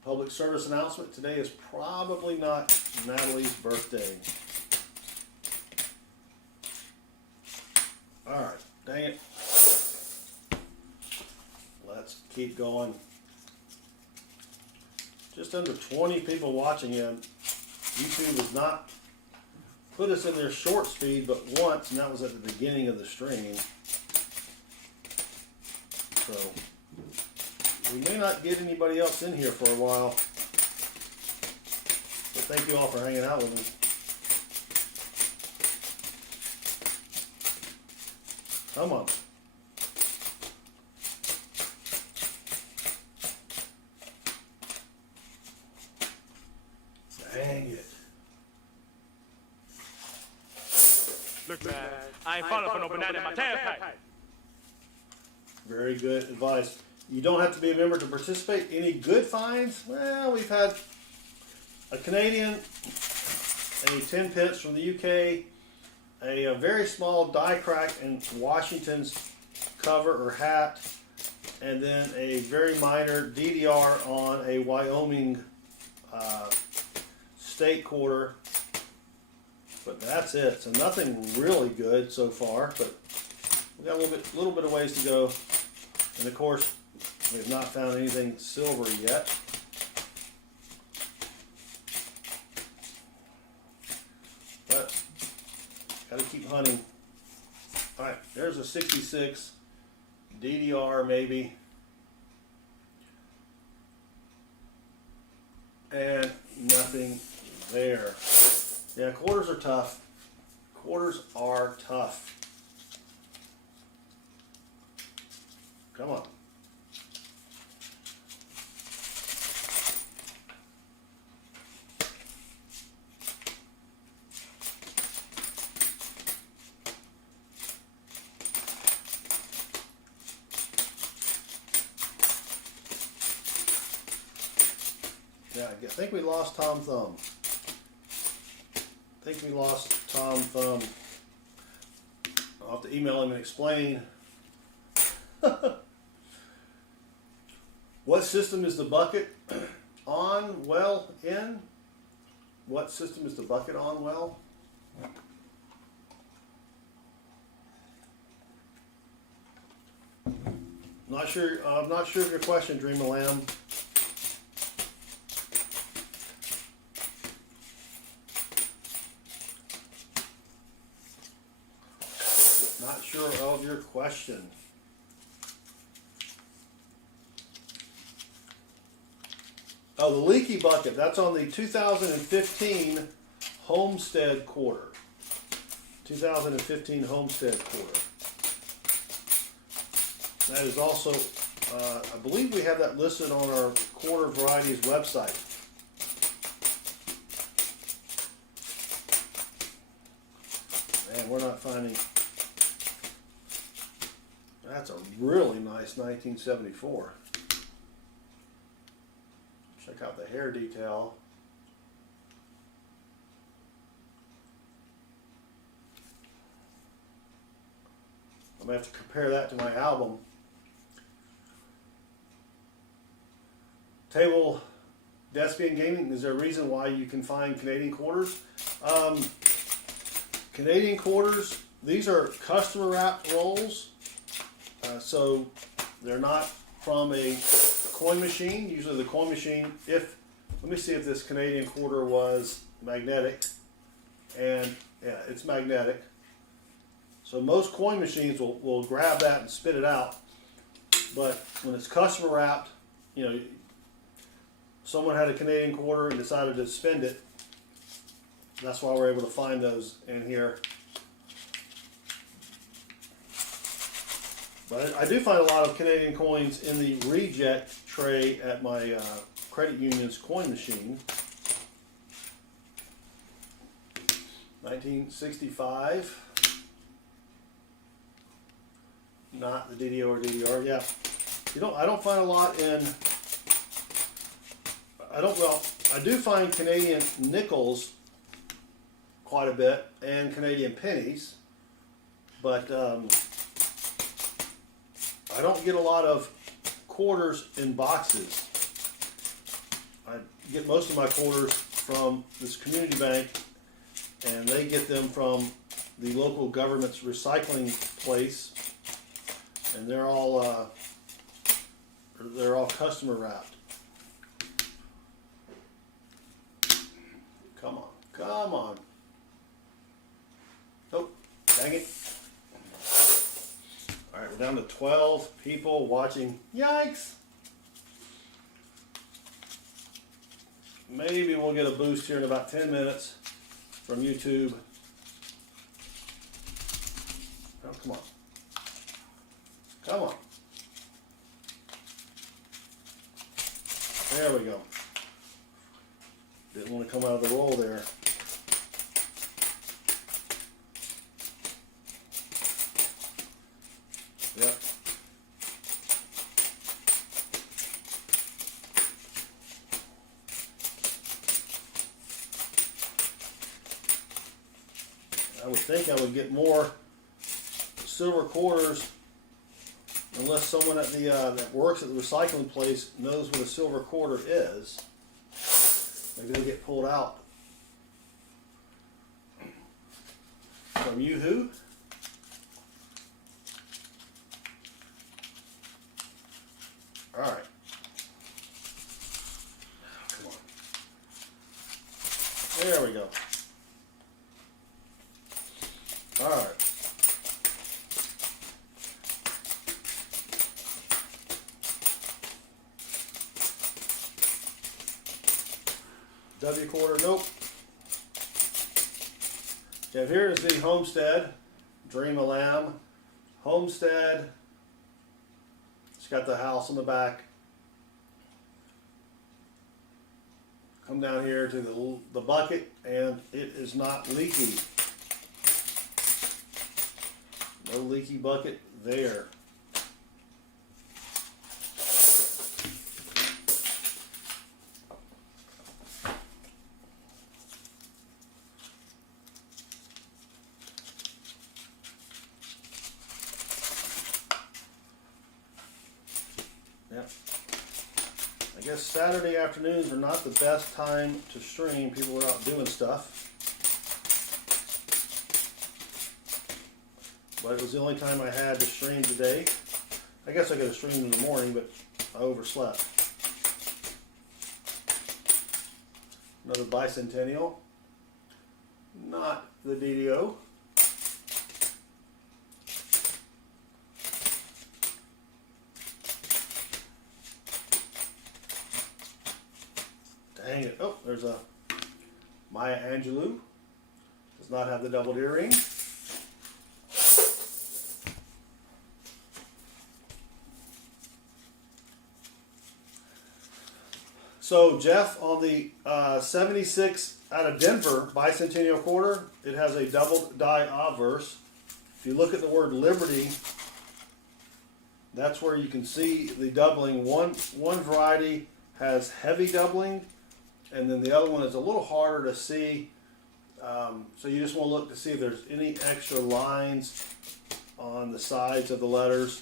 Public service announcement. Today is probably not Natalie's birthday. All right. Dang it. Let's keep going. Just under 20 people watching him. YouTube has not put us in their short speed but once, and that was at the beginning of the stream. So we may not get anybody else in here for a while. But thank you all for hanging out with me. Come on. Dang it. Look, man, I ain't falling for no banana in my tailpipe. Very good advice. You don't have to be a member to participate. Any good finds? Well, we've had a Canadian, a 10 pence from the UK, a very small die crack in Washington's cover or hat, and then a very minor DDR on a Wyoming state quarter. But that's it. So nothing really good so far, but we got a little bit of ways to go. And of course, we have not found anything silver yet. But got to keep hunting. All right, there's a 66 DDR maybe. And nothing there. Yeah, quarters are tough. Quarters are tough. Come on. Yeah, I think we lost Tom Thumb. I think we lost Tom Thumb. I'll have to email him and explain. What system is the bucket on? Well, in? What system is the bucket on? Well? Not sure. I'm not sure of your question, Dream of Lamb. Not sure of your question. Oh, the leaky bucket. That's on the 2015 Homestead quarter. 2015 Homestead quarter. That is also, I believe we have that listed on our quarter varieties website. Man, we're not finding. That's a really nice 1974. Check out the hair detail. I'm going to have to compare that to my album. Table Despian Gaming, is there a reason why you can find Canadian quarters? Canadian quarters, these are customer wrapped rolls. So they're not from a coin machine. Usually the coin machine, let me see if this Canadian quarter was magnetic. And yeah, it's magnetic. So most coin machines will grab that and spit it out. But when it's customer wrapped, you know, someone had a Canadian quarter and decided to spend it. That's why we're able to find those in here. But I do find a lot of Canadian coins in the reject tray at my credit union's coin machine. 1965. Not the DDO or DDR. Yeah, I don't find a lot in. I do find Canadian nickels quite a bit and Canadian pennies, but I don't get a lot of quarters in boxes. I get most of my quarters from this community bank, and they get them from the local government's recycling place, and they're all customer wrapped. Come on, come on. Oh, dang it. All right, we're down to 12 people watching. Yikes. Maybe we'll get a boost here in about 10 minutes from YouTube. Oh, come on. Come on. There we go. Didn't want to come out of the roll there. Yep. I would think I would get more silver quarters unless someone at the that works at the recycling place knows what a silver quarter is. Maybe they get pulled out. From you who? All right. Come on. There we go. All right. W quarter, nope. Yeah, here is the homestead, Dream a Lamb, homestead. It's got the house on the back. Come down here to the bucket, and it is not leaky. No leaky bucket there. Yep. I guess Saturday afternoons are not the best time to stream. People are out doing stuff. But it was the only time I had to stream today. I guess I could have streamed in the morning, but I overslept. Another bicentennial. Not the DDO. Dang it. Oh, there's a Maya Angelou. Does not have the double earring. So Jeff, on the 76 out of Denver bicentennial quarter, it has a double die obverse. If you look at the word Liberty, that's where you can see the doubling. One variety has heavy doubling, and then the other one is a little harder to see. So you just want to look to see if there's any extra lines on the sides of the letters.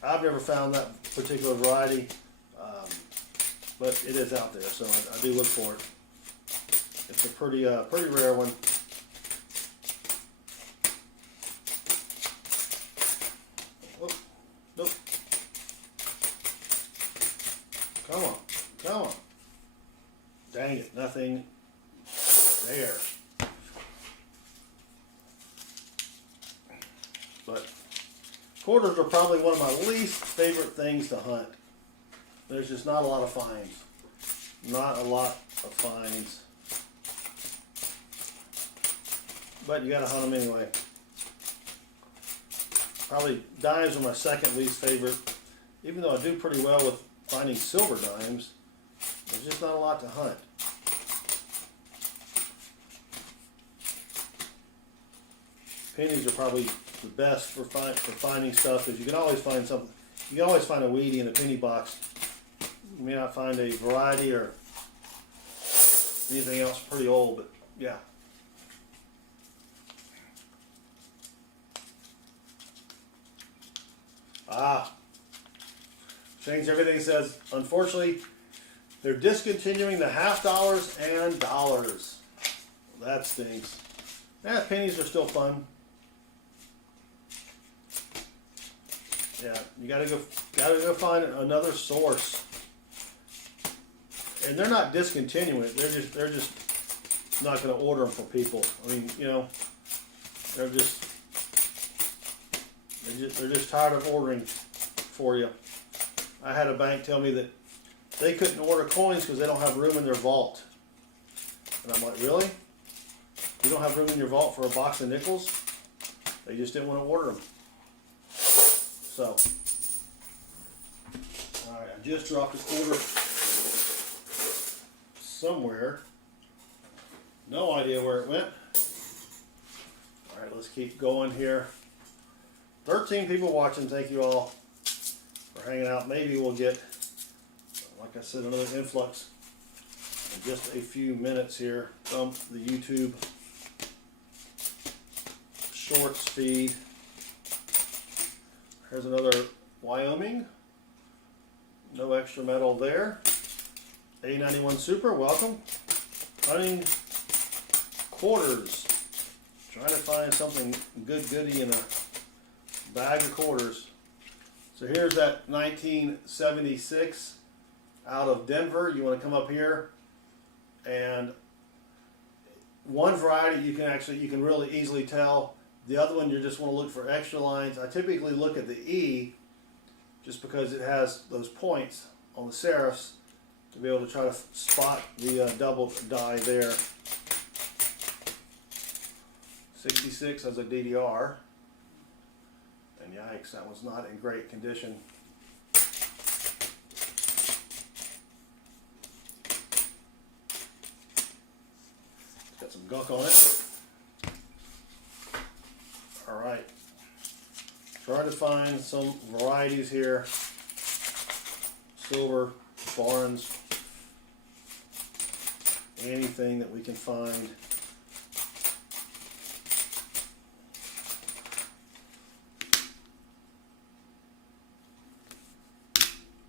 I've never found that particular variety, but it is out there, so I do look for it. It's a pretty rare one. Oh, nope. Come on, come on. Dang it, nothing there. But quarters are probably one of my least favorite things to hunt. There's just not a lot of finds. Not a lot of finds. But you gotta hunt them anyway. Probably dimes are my second least favorite. Even though I do pretty well with finding silver dimes, there's just not a lot to hunt. Pennies are probably the best for finding stuff, because you can always find something. You can always find a weedy in a penny box. You may not find a variety or anything else pretty old, but yeah. Change everything says, unfortunately, they're discontinuing the half dollars and dollars. That stinks. Pennies are still fun. Yeah, you gotta go find another source. And they're not discontinuing it. They're just not going to order them for people. I mean, you know, they're just tired of ordering for you. I had a bank tell me that they couldn't order coins because they don't have room in their vault. And I'm like, really? You don't have room in your vault for a box of nickels? They just didn't want to order them. So, all right, I just dropped a quarter somewhere. No idea where it went. All right, let's keep going here. 13 people watching. Thank you all for hanging out. Maybe we'll get, like I said, another influx in just a few minutes here from the YouTube Shorts feed. Here's another Wyoming. No extra metal there. A91 Super, welcome. Hunting quarters. Trying to find something goody in a bag of quarters. So here's that 1976 out of Denver. You want to come up here, and one variety you can really easily tell. The other one you just want to look for extra lines. I typically look at the E just because it has those points on the serifs to be able to try to spot the double die there. 66 has a DDR, and yikes, that one's not in great condition. It's got some gunk on it. All right, try to find some varieties here. Silver, barns, anything that we can find.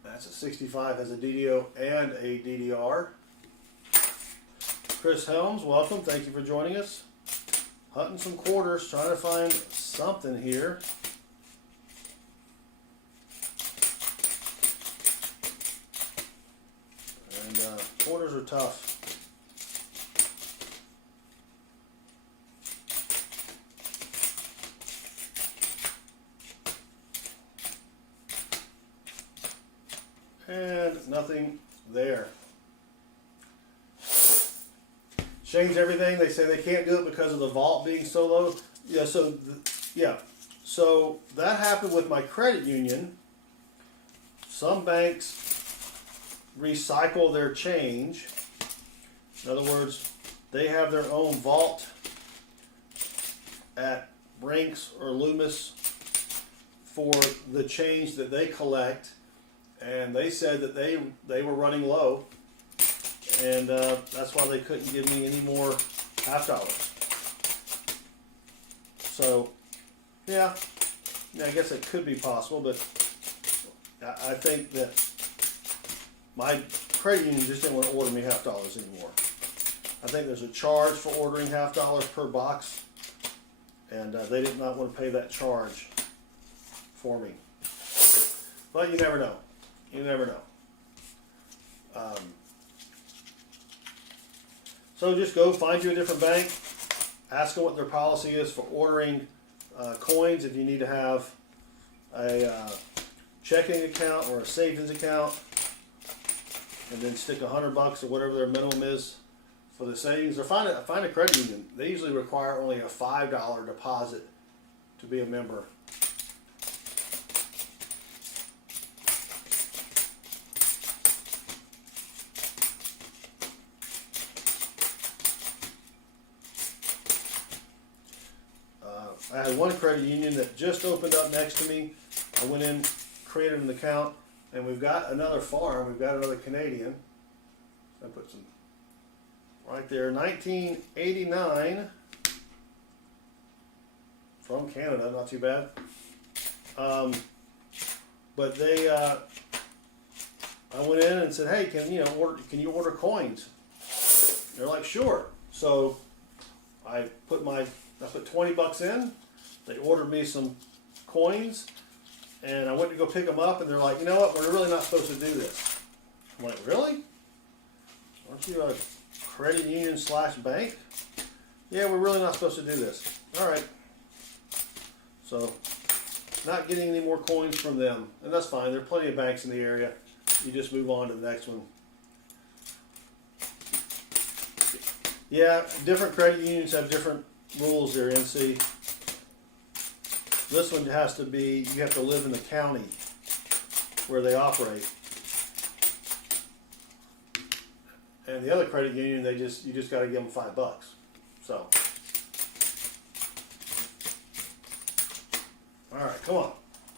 That's a 65, has a DDO and a DDR. Chris Helms, welcome. Thank you for joining us. Hunting some quarters, trying to find something here. And quarters are tough. And nothing there. Change everything. They say they can't do it because of the vault being so low. Yeah, so that happened with my credit union. Some banks recycle their change. In other words, they have their own vault at Brinks or Loomis for the change that they collect, and they said that they were running low, and that's why they couldn't give me any more half dollars. So, yeah, I guess it could be possible, but I think that my credit union just didn't want to order me half dollars anymore. I think there's a charge for ordering half dollars per box, and they did not want to pay that charge for me. But you never know. You never know. So just go find you a different bank. Ask them what their policy is for ordering coins. If you need to have a checking account or a savings account, and then stick $100 or whatever their minimum is for the savings. Or find a credit union. They usually require only a $5 deposit to be a member. I had one credit union that just opened up next to me. I went in, created an account, and we've got another farm. We've got another Canadian. I put some right there. 1989 from Canada, not too bad. But they, I went in and said, "Hey, can you order coins?" They're like, "Sure." So I put $20 in. They ordered me some coins, and I went to go pick them up, and they're like, "You know what? We're really not supposed to do this." I'm like, "Really? Aren't you a credit union / bank?" "Yeah, we're really not supposed to do this." All right. So, not getting any more coins from them, and that's fine. There are plenty of banks in the area. You just move on to the next one. Yeah, different credit unions have different rules there, NC. This one has to be, you have to live in the county where they operate. And the other credit union, you just got to give them $5. So, all right, come on.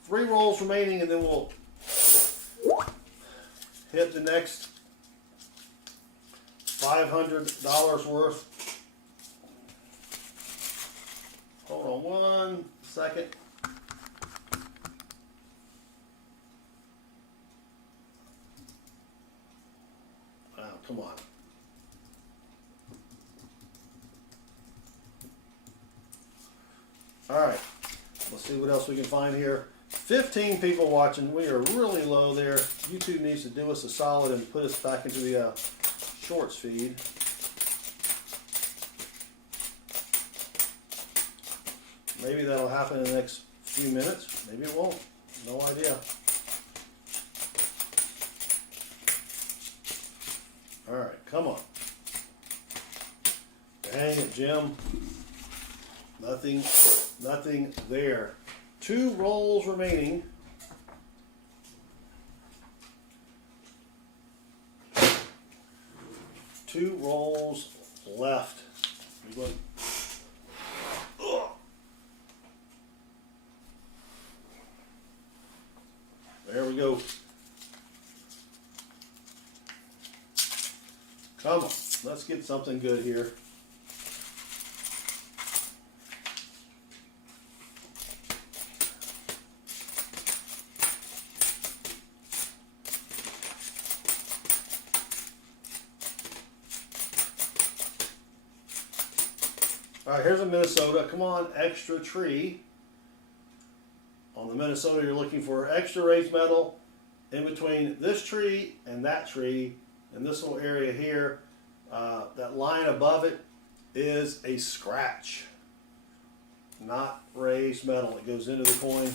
3 rolls remaining, and then we'll hit the next $500 worth. Hold on one second. come on. All right, let's see what else we can find here. 15 people watching. We are really low there. YouTube needs to do us a solid and put us back into the shorts feed. Maybe that'll happen in the next few minutes. Maybe it won't. No idea. All right, come on. Dang it, Jim. Nothing there. 2 rolls remaining. Two rolls left. There we go. Come on, let's get something good here. All right, here's a Minnesota. Come on, extra tree. On the Minnesota, you're looking for extra raised metal in between this tree and that tree, and this little area here. That line above it is a scratch, not raised metal. It goes into the coin.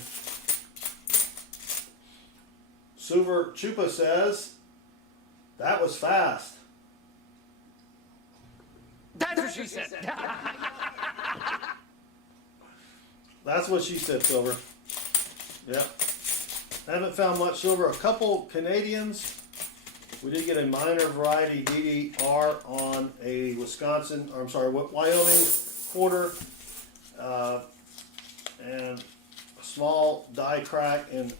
Suver Chupa says, that was fast. That's what she said. That's what she said, Silver. Yep. I haven't found much silver. A couple Canadians. We did get a minor variety DDR on a Wyoming quarter, and a small die crack in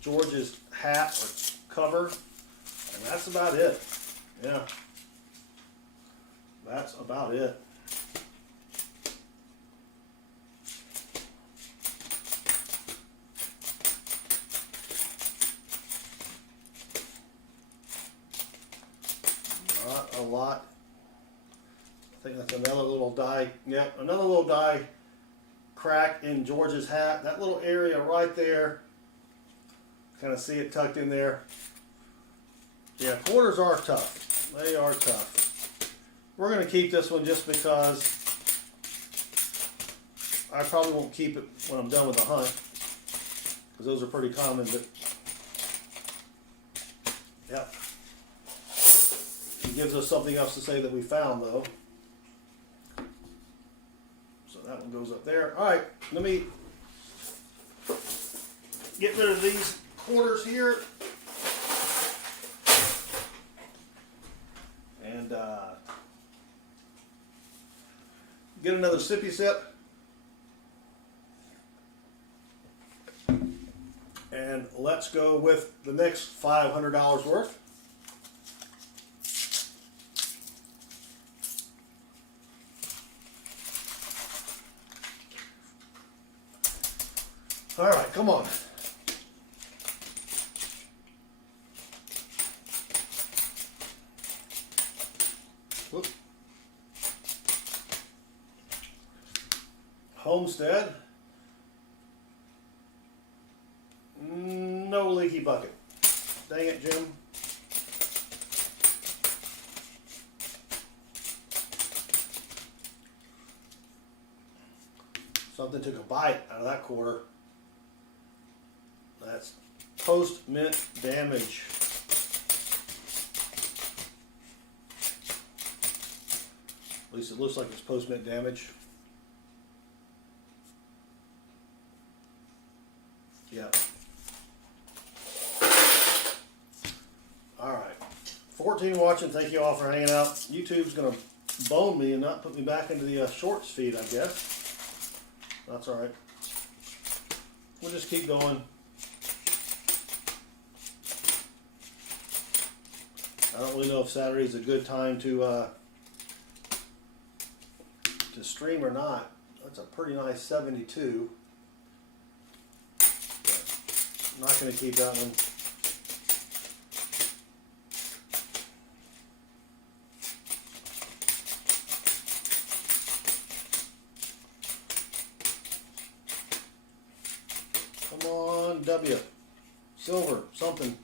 George's hat or cover, and that's about it. Yeah. That's about it. Not a lot. I think that's another little die. Yep, another little die crack in George's hat. That little area right there. Kind of see it tucked in there. Yeah, quarters are tough. They are tough. We're going to keep this one just because I probably won't keep it when I'm done with the hunt, because those are pretty common, but yep. It gives us something else to say that we found, though. So that one goes up there. All right, let me get rid of these quarters here. And get another sippy sip. And let's go with the next $500 worth. All right, come on. Whoop. Homestead. No leaky bucket. Dang it, Jim. Something took a bite out of that quarter. That's post-mint damage. At least it looks like it's post-mint damage. Yeah. All right. 14 watching. Thank you all for hanging out. YouTube's going to bone me and not put me back into the shorts feed, I guess. That's all right. We'll just keep going. I don't really know if Saturday's a good time to stream or not. That's a pretty nice 72. I'm not going to keep that one. W, silver, something.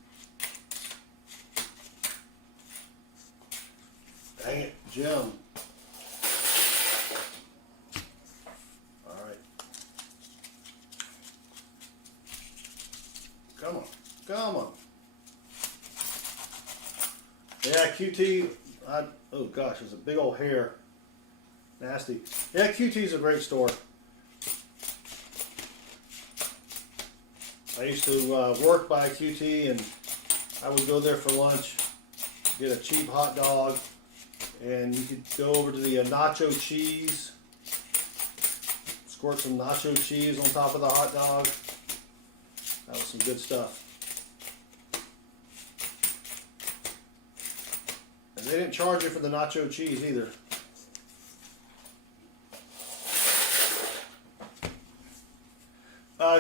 Dang it, gem. Alright. Come on, come on. Yeah, QT, oh gosh, there's a big old hair. Nasty. Yeah, QT's a great store. I used to work by QT, and I would go there for lunch, get a cheap hot dog, and you could go over to the nacho cheese, squirt some nacho cheese on top of the hot dog. That was some good stuff. And they didn't charge you for the nacho cheese either.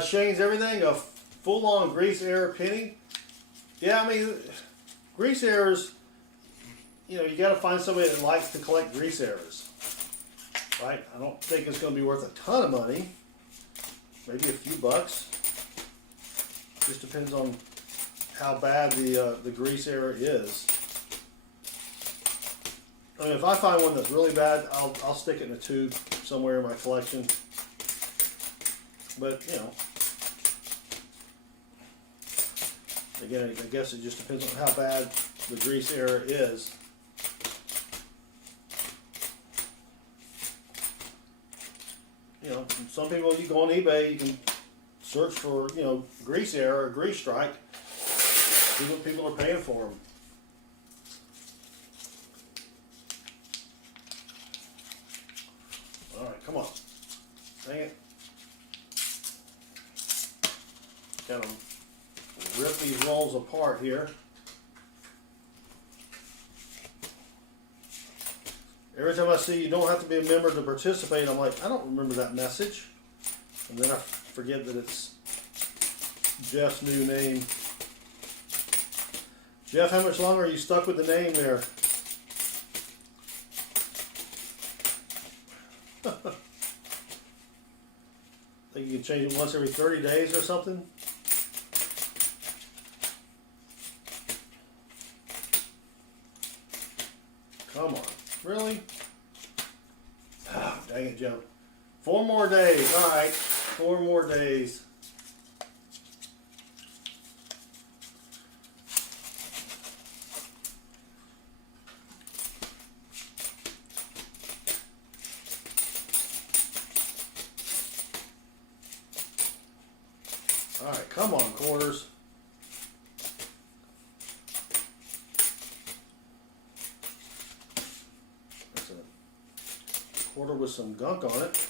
Shane's everything, a full-on grease error penny. Yeah, I mean, grease errors, you know, you got to find somebody that likes to collect grease errors, right? I don't think it's going to be worth a ton of money, maybe a few bucks. Just depends on how bad the grease error is. I mean, if I find one that's really bad, I'll stick it in a tube somewhere in my collection. But, you know, again, I guess it just depends on how bad the grease error is. You know, some people, you go on eBay, you can search for, you know, grease error or grease strike, see what people are paying for them. Alright, come on. Dang it. Gotta rip these rolls apart here. Every time I see you don't have to be a member to participate, I'm like, I don't remember that message. And then I forget that it's Jeff's new name. Jeff, how much longer are you stuck with the name there? Think you can change it once every 30 days or something? Come on. Really? Oh, dang it, Joe. 4 more days. All right. 4 more days. All right. Come on, quarters. Quarter with some gunk on it.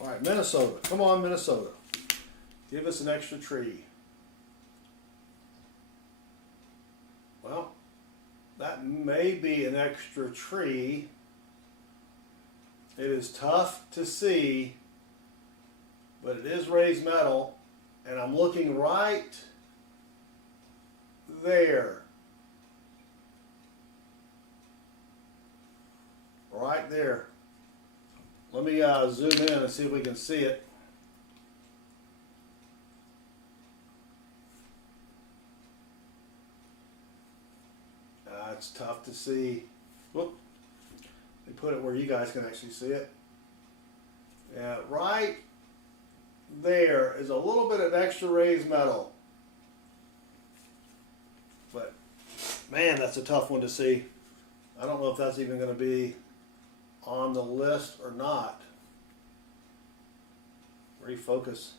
All right, Minnesota. Come on, Minnesota. Give us an extra tree. Well, that may be an extra tree. It is tough to see, but it is raised metal, and I'm looking right there. Right there. Let me zoom in and see if we can see it. It's tough to see. Whoop. They put it where you guys can actually see it. Yeah, right there is a little bit of extra raised metal. But, man, that's a tough one to see. I don't know if that's even going to be on the list or not. Refocus.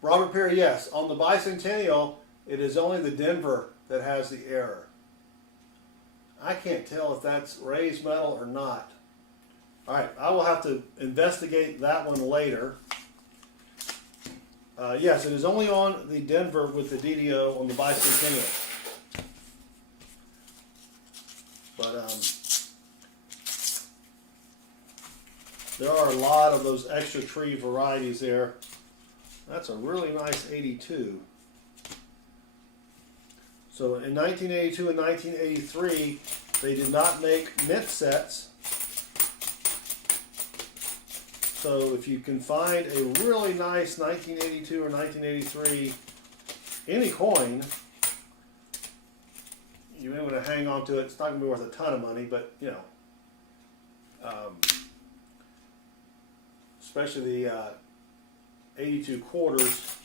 Robert Perry, yes. On the bicentennial, it is only the Denver that has the error. I can't tell if that's raised metal or not. All right, I will have to investigate that one later. Yes, it is only on the Denver with the DDO on the bicentennial. But there are a lot of those extra tree varieties there. That's a really nice 82. So in 1982 and 1983, They did not make mint sets. So if you can find a really nice 1982 or 1983 any coin, you may want to hang on to it. It's not going to be worth a ton of money, but you know, especially the 82 quarters.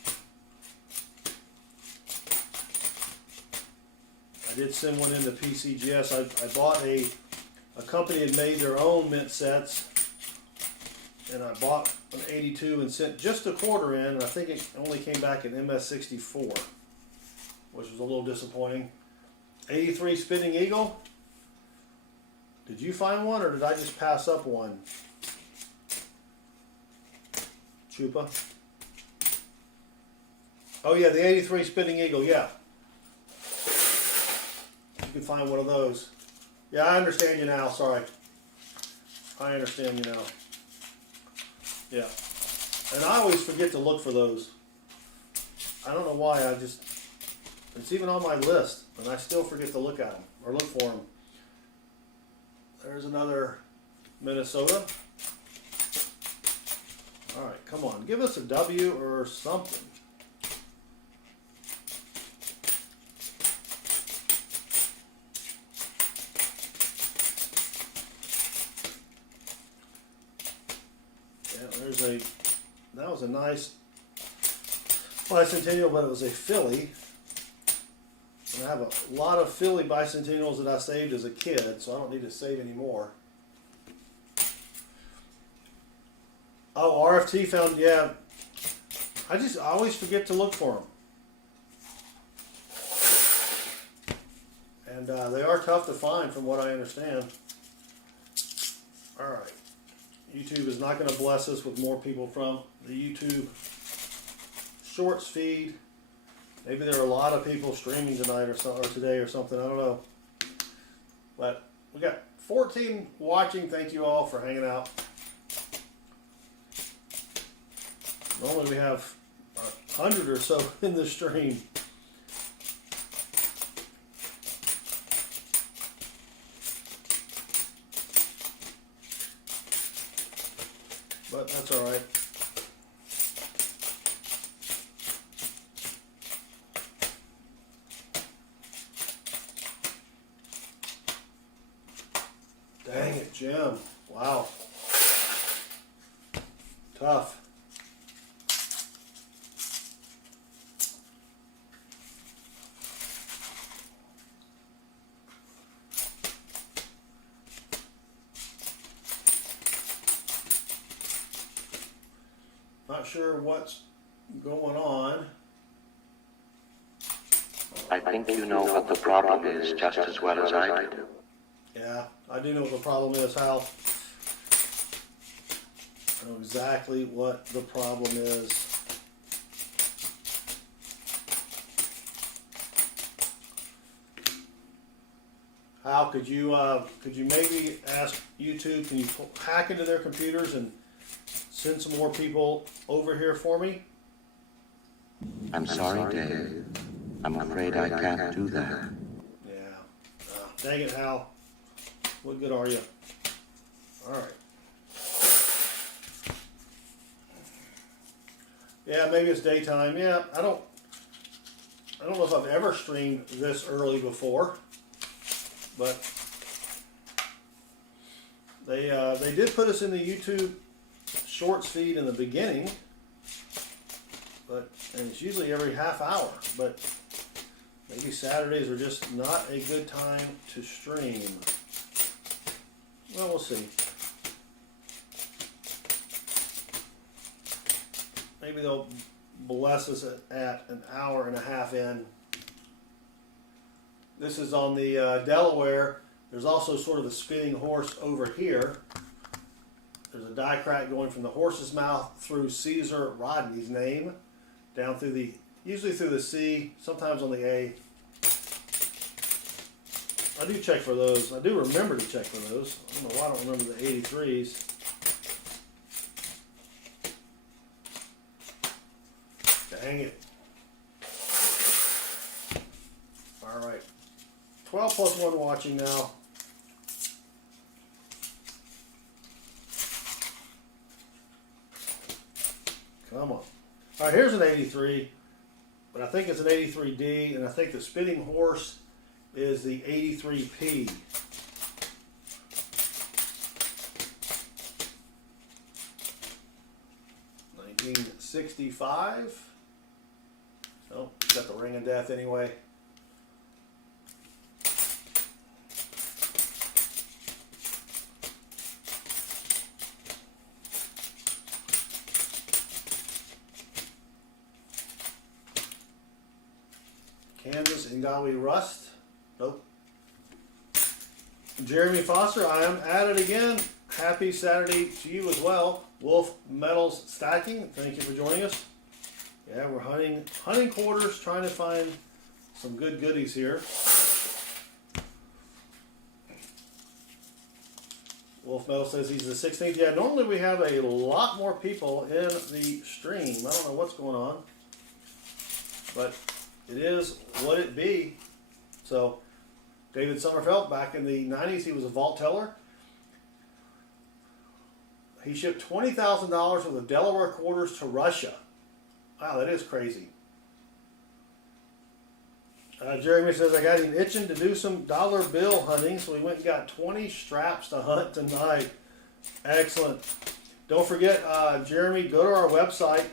I did send one into PCGS. I bought a company that made their own mint sets, and I bought an 82 and sent just a quarter in, and I think it only came back in MS64, which was a little disappointing. 83 Spinning Eagle. Did you find one, or did I just pass up one? Chupa. Oh yeah, the 83 Spinning Eagle, yeah. You can find one of those. Yeah, I understand you now, sorry. I understand you now. Yeah. And I always forget to look for those. I don't know why, it's even on my list, and I still forget to look at them, or look for them. There's another Minnesota. Alright, come on, give us a W or something. Yeah, that was a nice bicentennial, but it was a Philly. And I have a lot of Philly bicentennials that I saved as a kid, so I don't need to save any more. Oh, RFT found, yeah. I always forget to look for them. And they are tough to find from what I understand. Alright. YouTube is not going to bless us with more people from the YouTube Shorts feed. Maybe there are a lot of people streaming tonight or today or something. I don't know. But we got 14 watching. Thank you all for hanging out. Normally we have 100 or so in the stream. But that's all right. Dang it, Jim. Wow. Tough. Not sure what's going on. I think you know what the problem is just as well as I do. Yeah, I do know what the problem is, Hal. I know exactly what the problem is. Hal, could you maybe ask YouTube, can you hack into their computers and send some more people over here for me? I'm sorry, Dave. I'm afraid I can't do that. Yeah. Dang it, Hal. What good are you? Alright. Yeah, maybe it's daytime. Yeah, I don't know if I've ever streamed this early before, but they did put us in the YouTube Shorts feed in the beginning, and it's usually every half hour, but maybe Saturdays are just not a good time to stream. Well, we'll see. Maybe they'll bless us at an hour and a half in. This is on the Delaware. There's also sort of a spinning horse over here. There's a die crack going from the horse's mouth through Caesar Rodney's name, down through usually through the C, sometimes on the A. I do check for those. I do remember to check for those. I don't know why I don't remember the 83s. Dang it. Alright. 12 plus 1 watching now. Come on. All right, here's an 83, but I think it's an 83D, and I think the spinning horse is the 83P. $1965. Oh, got the ring of death anyway. Kansas Ingawi Rust. Nope. Jeremy Foster, I am at it again. Happy Saturday to you as well. Wolf Metals Stacking, thank you for joining us. Yeah, we're hunting quarters, trying to find some good goodies here. Wolf Metal says he's the 16th. Yeah, normally we have a lot more people in the stream. I don't know what's going on, but it is what it be. So, David Sommerfeld, back in the 90s, he was a vault teller. He shipped $20,000 worth of Delaware quarters to Russia. Wow, that is crazy. Jeremy says, I got him itching to do some dollar bill hunting, so we went and got 20 straps to hunt tonight. Excellent. Don't forget, Jeremy, go to our website,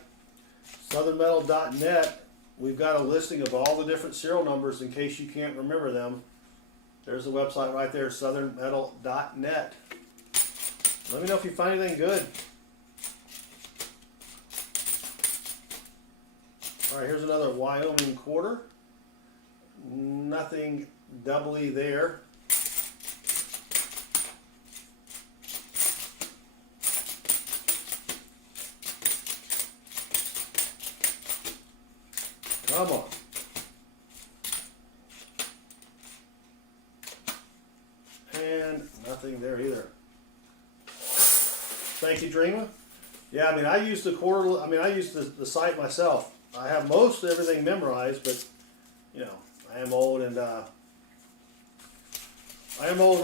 southernmetal.net. We've got a listing of all the different serial numbers in case you can't remember them. There's the website right there, southernmetal.net. Let me know if you find anything good. All right, here's another Wyoming quarter. Nothing doubly there. Come on. And nothing there either. Thank you, Dreamer. Yeah, I mean, I use the quarter. I mean, I use the site myself. I have most everything memorized, but you know, I am old and I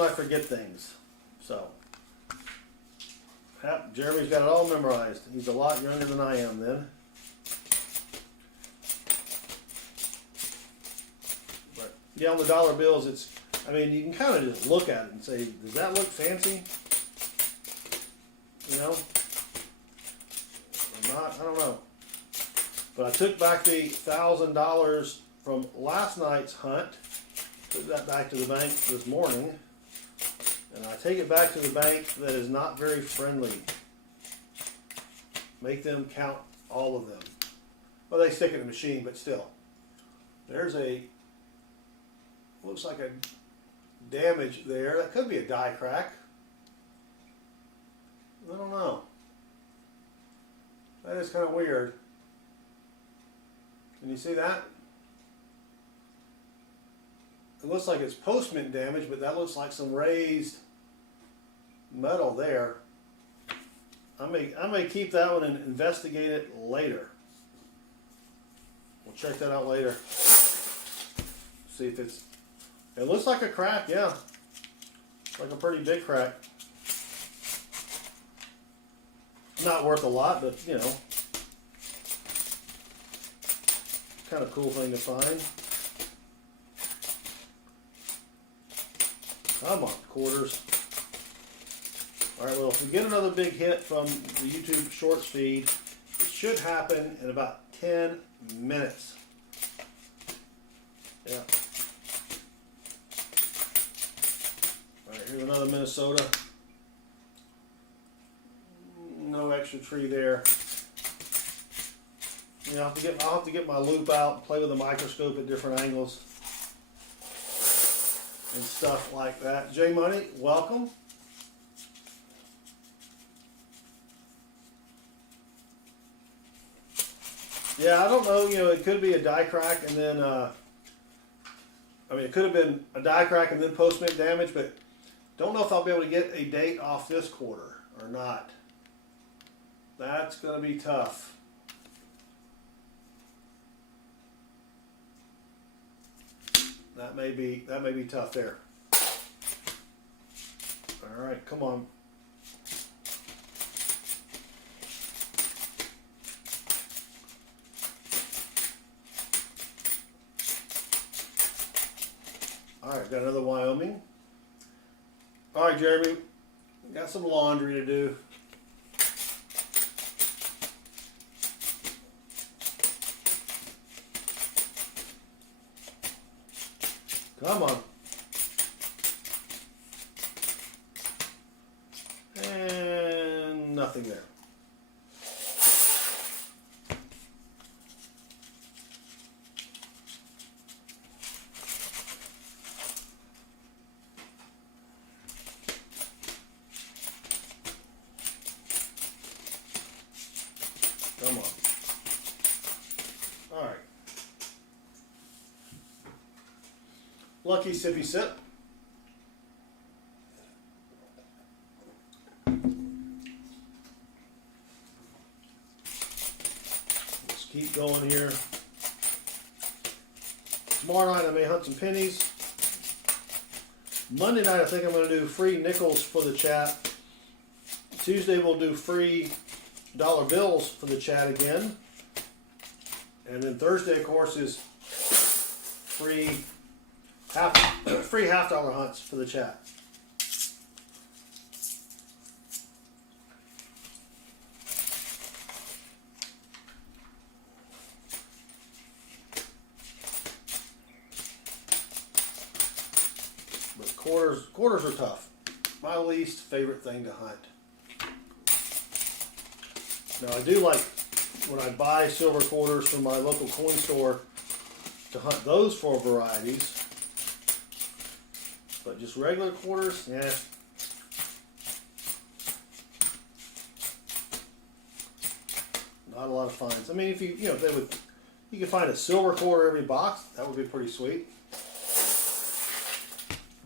forget things. So, Jeremy's got it all memorized. He's a lot younger than I am then. But yeah, on the dollar bills, it's. I mean, you can kind of just look at it and say, does that look fancy? You know, or not, I don't know. But I took back the $1,000 from last night's hunt, put that back to the bank this morning, and I take it back to the bank that is not very friendly. Make them count all of them. Well, they stick it in the machine, but still. There's looks like a damage there. That could be a die crack. I don't know. That is kind of weird. Can you see that? It looks like it's postmint damage, but that looks like some raised metal there. I may keep that one and investigate it later. We'll check that out later. See if it looks like a crack, yeah. Like a pretty big crack. Not worth a lot, but you know, kind of cool thing to find. Come on, quarters. All right, well, if we get another big hit from the YouTube Shorts feed, it should happen in about 10 minutes. Yeah. All right, here's another Minnesota. No extra tree there. You know, I'll have to get my loop out and play with the microscope at different angles and stuff like that. J Money, welcome. Yeah, I don't know. You know, it could be a die crack and then, I mean, it could have been a die crack and then postmint damage, but don't know if I'll be able to get a date off this quarter or not. That's going to be tough. That may be tough there. All right, come on. I've got another Wyoming. All right, Jeremy, got some laundry to do. Come on. And nothing there. Come on. All right. Lucky sippy sip. Let's keep going here. Tomorrow night I may hunt some pennies. Monday night I think I'm going to do free nickels for the chat. Tuesday we'll do free dollar bills for the chat again. And then Thursday, of course, is free $half hunts for the chat. But quarters are tough. My least favorite thing to hunt. Now I do like when I buy silver quarters from my local coin store to hunt those for varieties. But just regular quarters, yeah. Not a lot of finds. I mean, if you could find a silver quarter every box, that would be pretty sweet.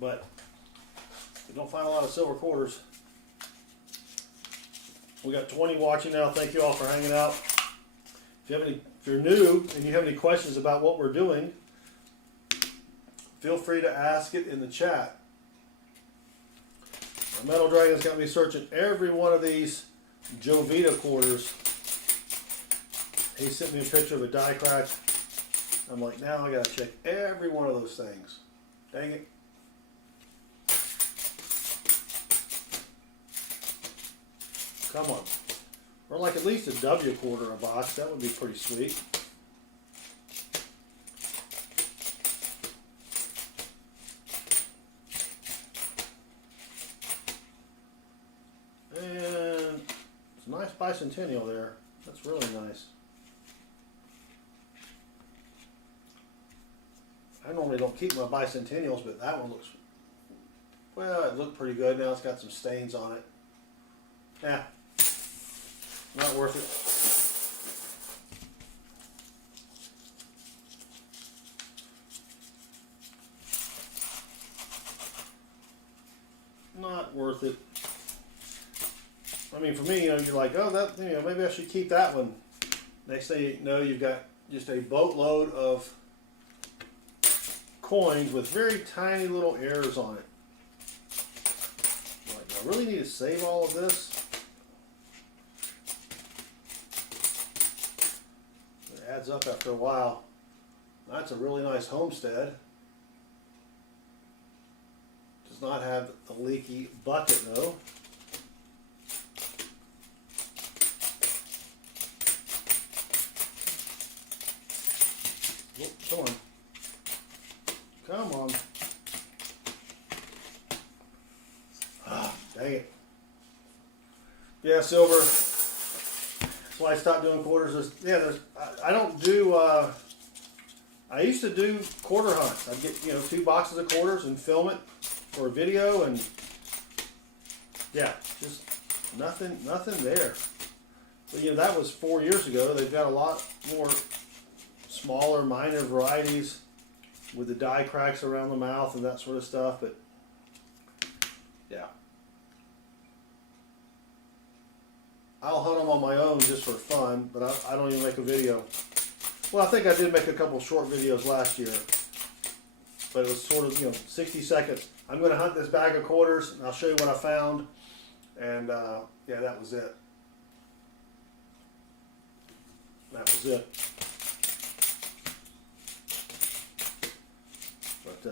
But you don't find a lot of silver quarters. We got 20 watching now. Thank you all for hanging out. If you're new and you have any questions about what we're doing, feel free to ask it in the chat. My Metal Dragon's got me searching every one of these Jovita quarters. He sent me a picture of a die crack. I'm like, now I gotta check every one of those things. Dang it. Come on. Or like at least a W quarter a box. That would be pretty sweet. And it's a nice bicentennial there. That's really nice. I normally don't keep my bicentennials, but that one looks, well, it looked pretty good. Now it's got some stains on it. Yeah. Not worth it. Not worth it. I mean, for me, you're like, oh, that, maybe I should keep that one. Next thing you know, you've got just a boatload of coins with very tiny little errors on it. Like, do I really need to save all of this? Adds up after a while. That's a really nice homestead. Does not have the leaky bucket though. Oh, come on. Come on. Ah, dang it. Yeah, silver. That's why I stopped doing quarters. I don't do, I used to do quarter hunts. I'd get, 2 boxes of quarters and film it for a video, and yeah, just nothing there. But that was 4 years ago. They've got a lot more smaller, minor varieties with the die cracks around the mouth and that sort of stuff, but yeah. I'll hunt them on my own just for fun, but I don't even make a video. Well, I think I did make a couple short videos last year, but it was sort of, 60 seconds. I'm going to hunt this bag of quarters, and I'll show you what I found, and yeah, that was it. That was it. But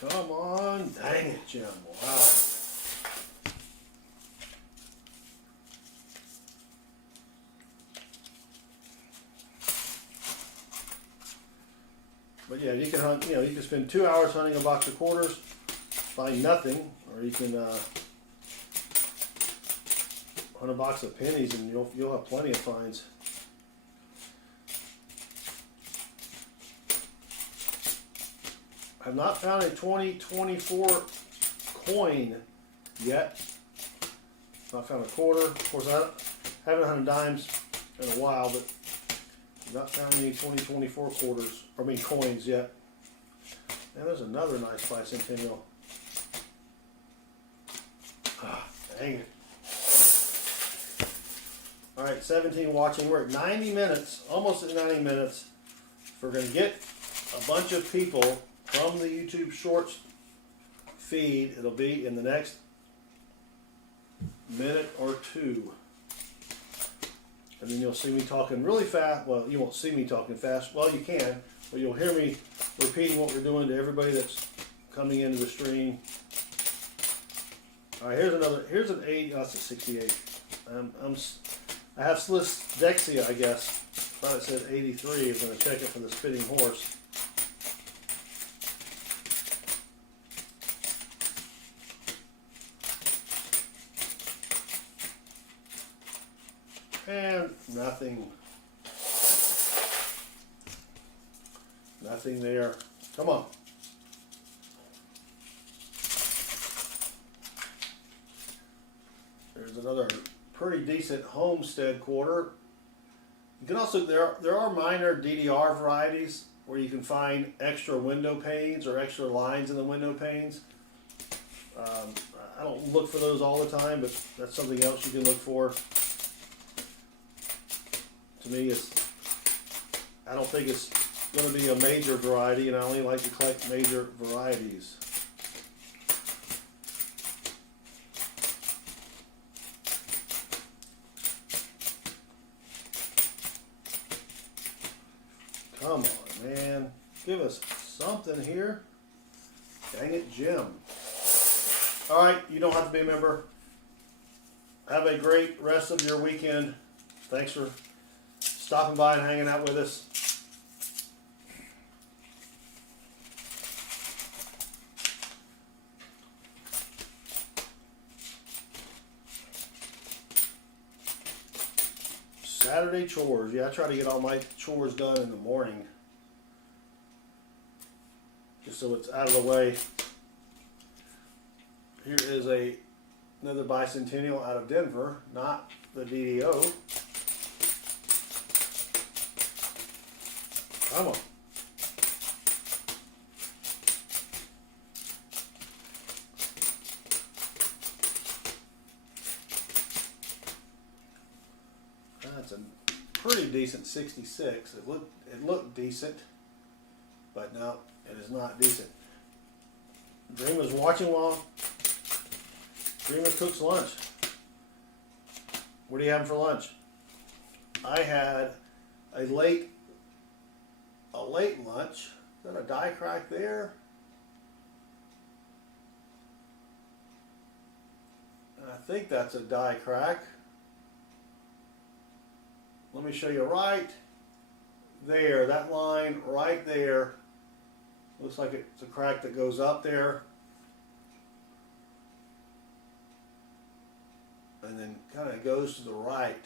Come on. Dang it, Jim. Wow. But yeah, you can hunt, you can spend 2 hours hunting a box of quarters, find nothing, or you can hunt a box of pennies and you'll have plenty of finds. I've not found a 2024 coin yet. Not found a quarter. Of course, I haven't hunted dimes in a while, but I've not found any 2024 quarters, coins yet. And there's another nice bicentennial. Ah, dang it. All right, 17 watching. We're at 90 minutes, almost at 90 minutes. If we're going to get a bunch of people from the YouTube Shorts feed, it'll be in the next minute or two. And then you'll see me talking really fast. Well, you won't see me talking fast. Well, you can, but you'll hear me repeating what we're doing to everybody that's coming into the stream. All right, here's an 80, that's a 68. I have silverstacking, I guess. Thought it said 83. I'm going to check it for the spitting horse. And nothing. Nothing there. Come on. There's another pretty decent homestead quarter. You can also, there are minor DDR varieties where you can find extra window panes or extra lines in the window panes. I don't look for those all the time, but that's something else you can look for. To me, I don't think it's going to be a major variety, and I only like to collect major varieties. Come on, man. Give us something here. Dang it, Jim. All right, you don't have to be a member. Have a great rest of your weekend. Thanks for stopping by and hanging out with us. Saturday chores. Yeah, I try to get all my chores done in the morning, just so it's out of the way. Here is another bicentennial out of Denver, not the DDO. Come on. That's a pretty decent 66. It looked decent, but no, it is not decent. Dreamer's watching while Dreamer cooks lunch. What are you having for lunch? I had a late lunch. Is that a die crack there? I think that's a die crack. Let me show you right there. That line right there. Looks like it's a crack that goes up there. And then kind of goes to the right.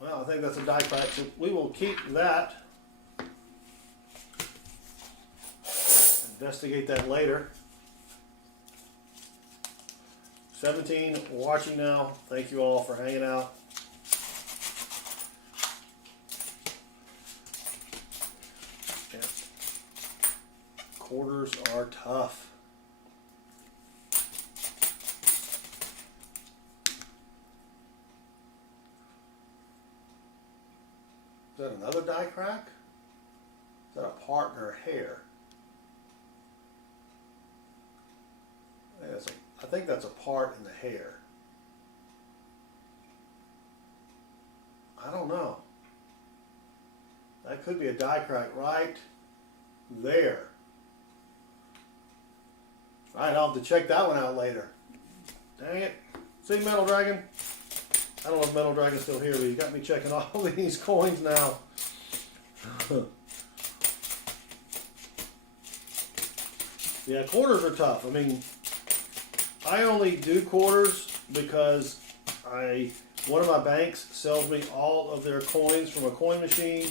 Well, I think that's a die crack, so we will keep that. Investigate that later. 17 watching now. Thank you all for hanging out. Yeah. Quarters are tough. Is that another die crack? Is that a part in her hair? I think that's a part in the hair. I don't know. That could be a die crack right there. Alright, I'll have to check that one out later. Dang it. See, Metal Dragon? I don't know if Metal Dragon's still here, but he's got me checking all these coins now. Yeah, quarters are tough. I mean, I only do quarters because one of my banks sells me all of their coins from a coin machine,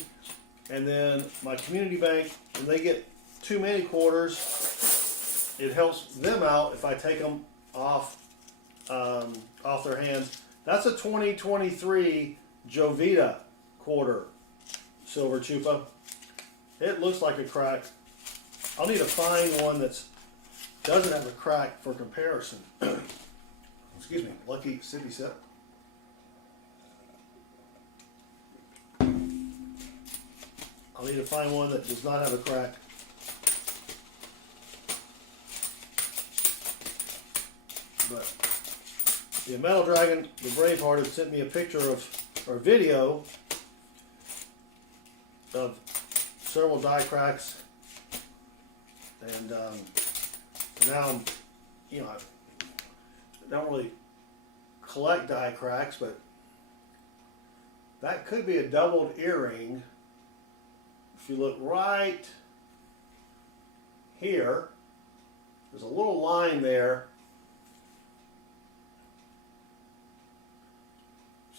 and then my community bank, when they get too many quarters, it helps them out if I take them off their hands. That's a 2023 Jovita quarter silver chupa. It looks like a crack. I'll need to find one that doesn't have a crack for comparison. Excuse me, lucky sippy sip. I'll need to find one that does not have a crack. But the Metal Dragon, the Braveheart, had sent me a picture of, or video of several die cracks, and now I'm, you know, I don't really collect die cracks, but that could be a doubled earring. If you look right here, there's a little line there.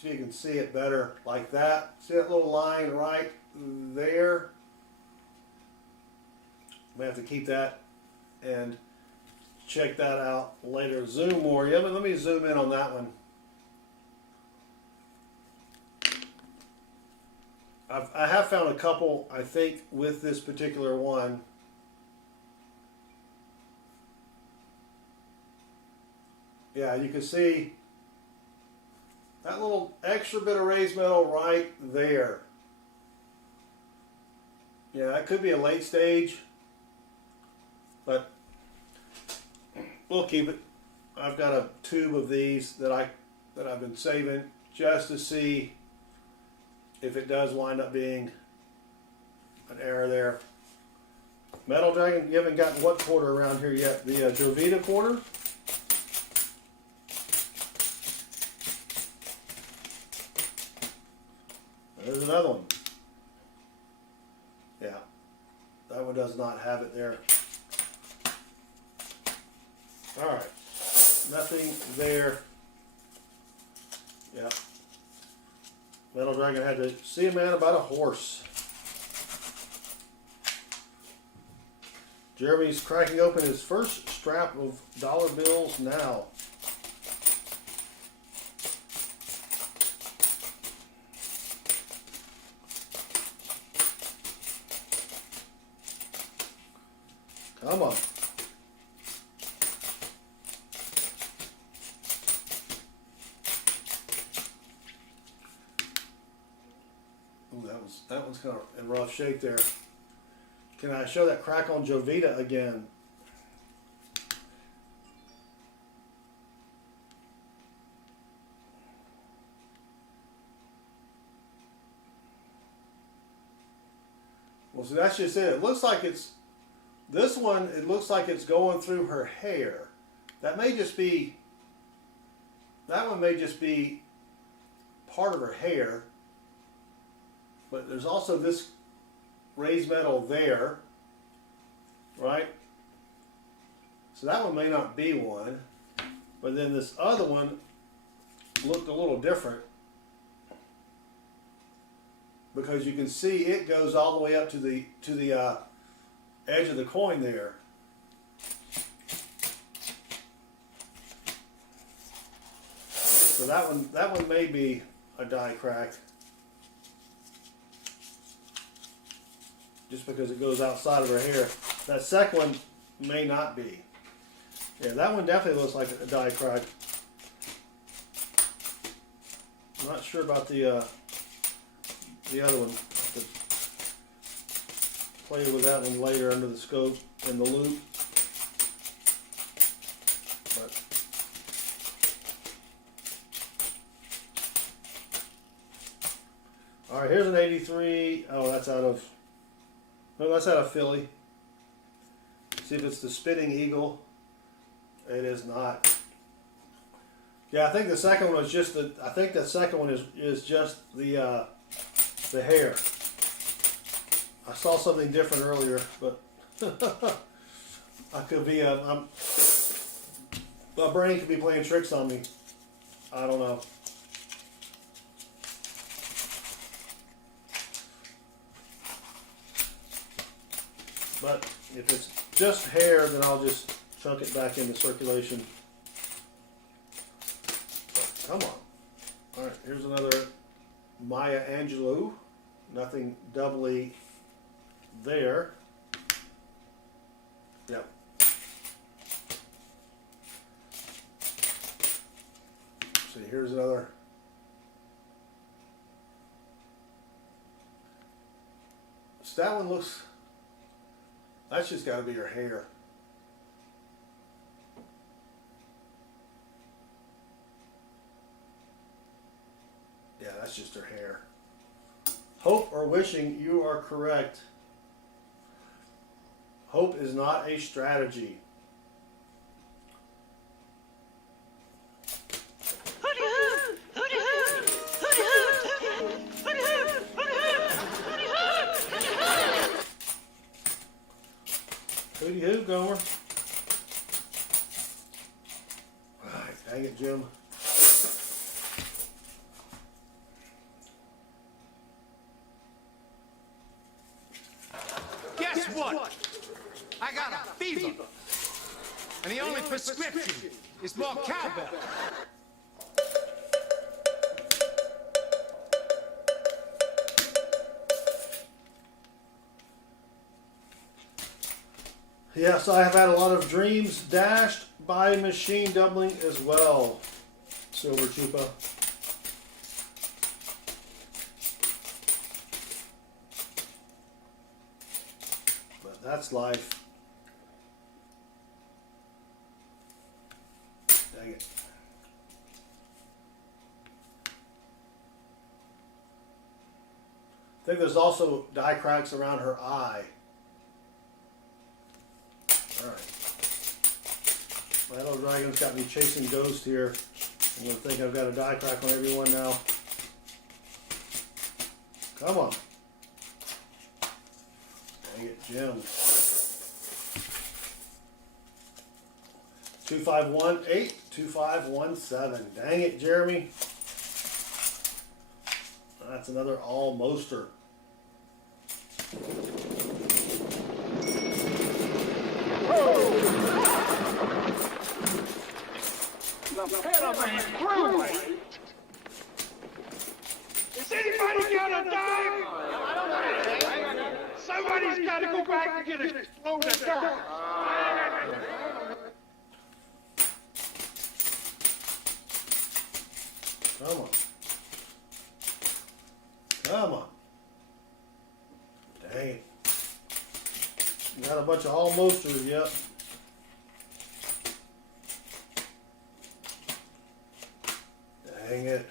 So you can see it better like that. See that little line right there? We have to keep that and check that out later. Zoom more. Yeah, but let me zoom in on that one. I have found a couple, I think, with this particular one. Yeah, you can see that little extra bit of raised metal right there. Yeah, that could be a late stage, but we'll keep it. I've got a tube of these that I've been saving just to see if it does wind up being an error there. Metal Dragon, you haven't gotten what quarter around here yet? The Jovita quarter? There's another one. Yeah, that one does not have it there. Alright, nothing there. Yeah. Metal Dragon had to see a man about a horse. Jeremy's cracking open his first strap of dollar bills now. Come on. Ooh, that one's kind of in rough shape there. Can I show that crack on Jovita again? Well, so that's just it. It looks like it's this one. It looks like it's going through her hair. That may just be. That one may just be part of her hair. But there's also this raised metal there, right? So that one may not be one, but then this other one looked a little different because you can see it goes all the way up to the edge of the coin there. So that one may be a die crack. Just because it goes outside of her hair. That second one may not be. Yeah, that one definitely looks like a die crack. I'm not sure about the other one. I'll have to play with that one later under the scope and the loop. But all right, here's an 83. Oh, that's out of. No, that's out of Philly. See if it's the Spitting Eagle. It is not. Yeah, I think the second one was just the. I think the second one is just the hair. I saw something different earlier, but I could be. My brain could be playing tricks on me. I don't know. But if it's just hair, then I'll just chunk it back into circulation. But come on. All right, here's another Maya Angelou. Nothing doubly there. Yep. See, here's another. So that one looks. That's just got to be her hair. Yeah, that's just her hair. Hope or wishing, you are correct. Hope is not a strategy. Hooty hoo, Gomer. Alright, dang it, Jim. Guess what? I got a fever. And the only prescription is more cowbell. Yes, I have had a lot of dreams dashed by machine doubling as well, Silver Chupa. But that's life. Dang it. I think there's also die cracks around her eye. Alright. My little dragon's got me chasing ghosts here. I'm going to think I've got a die crack on everyone now. Come on. Dang it, Jim. 2518, 2517. Dang it, Jeremy. That's another almoster. Is anybody got a dime? Somebody's got to go back and get a load of dime. Come on. Come on. Dang it. Got a bunch of almosters, yep. Dang it.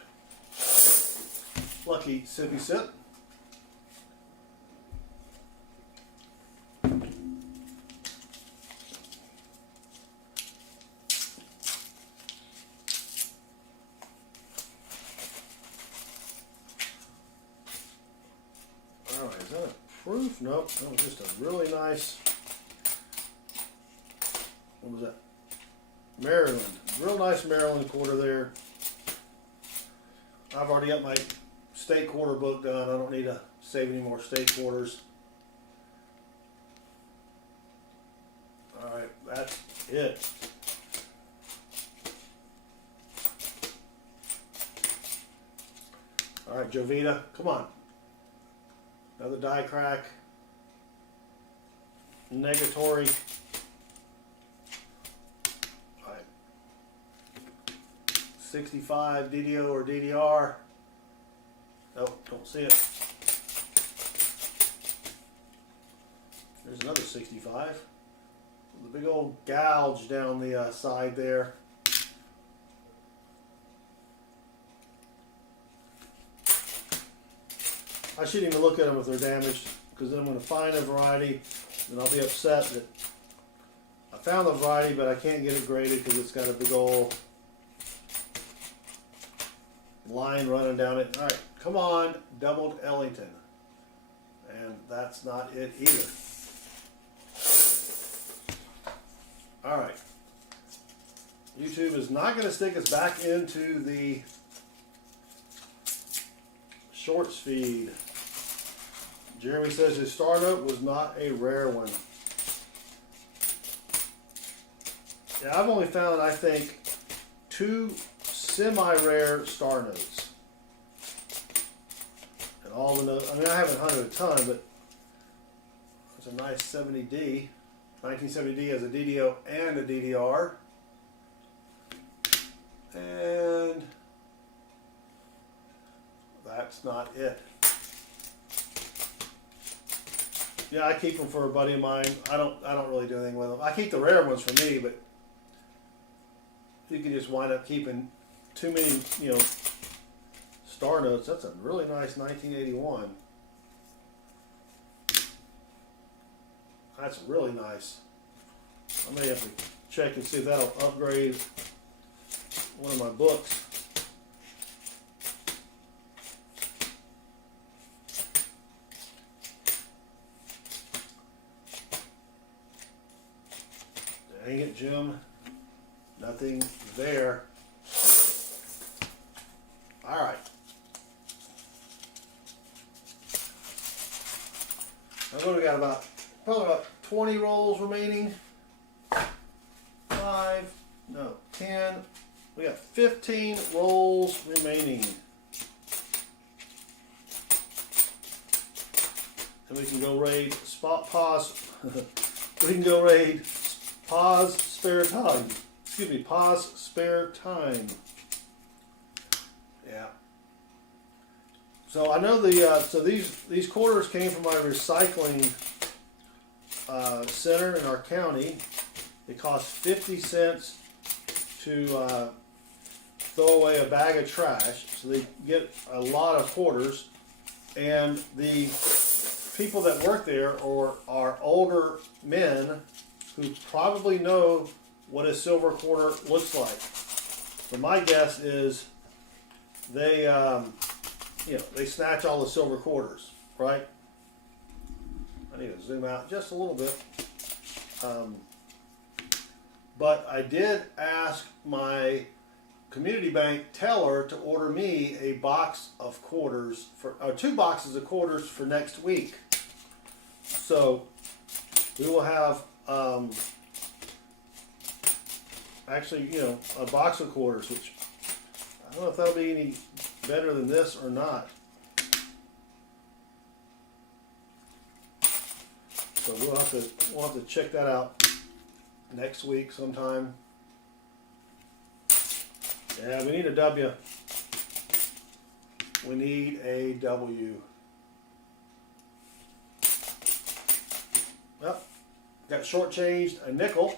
Lucky sippy sip. Alright, is that a proof? Nope, that was just a really nice, what was that? Maryland. Real nice Maryland quarter there. I've already got my state quarter book done. I don't need to save any more state quarters. Alright, that's it. Alright, Jovita, come on. Another die crack. Negatory. Alright. 65 DDO or DDR. Nope, don't see it. There's another 65. The big old gouge down the side there. I shouldn't even look at them if they're damaged, because then I'm going to find a variety and I'll be upset that I found the variety, but I can't get it graded because it's got a big old line running down it. All right, come on, doubled Ellington. And that's not it either. All right. YouTube is not going to stick us back into the shorts feed. Jeremy says his star note was not a rare one. Yeah, I've only found, I think, 2 semi-rare star notes. And all the notes, I mean, I haven't hunted a ton, but it's a nice 70D. 1970D has a DDO and a DDR. And that's not it. Yeah, I keep them for a buddy of mine. I don't really do anything with them. I keep the rare ones for me, but you can just wind up keeping too many, you know, star notes. That's a really nice 1981. That's really nice. I may have to check and see if that'll upgrade one of my books. Dang it, Jim. Nothing there. All right. I've only got probably about 20 rolls remaining. 10. We got 15 rolls remaining. And we can go raid pause. We can go raid pause spare time. Excuse me, pause spare time. Yeah. So I know so these quarters came from my recycling center in our county. It costs 50 cents to throw away a bag of trash. So they get a lot of quarters, and the people that work there are older men who probably know what a silver quarter looks like. So my guess is they, they snatch all the silver quarters, right? I need to zoom out just a little bit. But I did ask my community bank teller to order me a box of quarters or 2 boxes of quarters for next week. So we will have actually, a box of quarters, which I don't know if that'll be any better than this or not. So we'll have to check that out next week sometime. Yeah, we need a W. We need a W. Well, got shortchanged a nickel.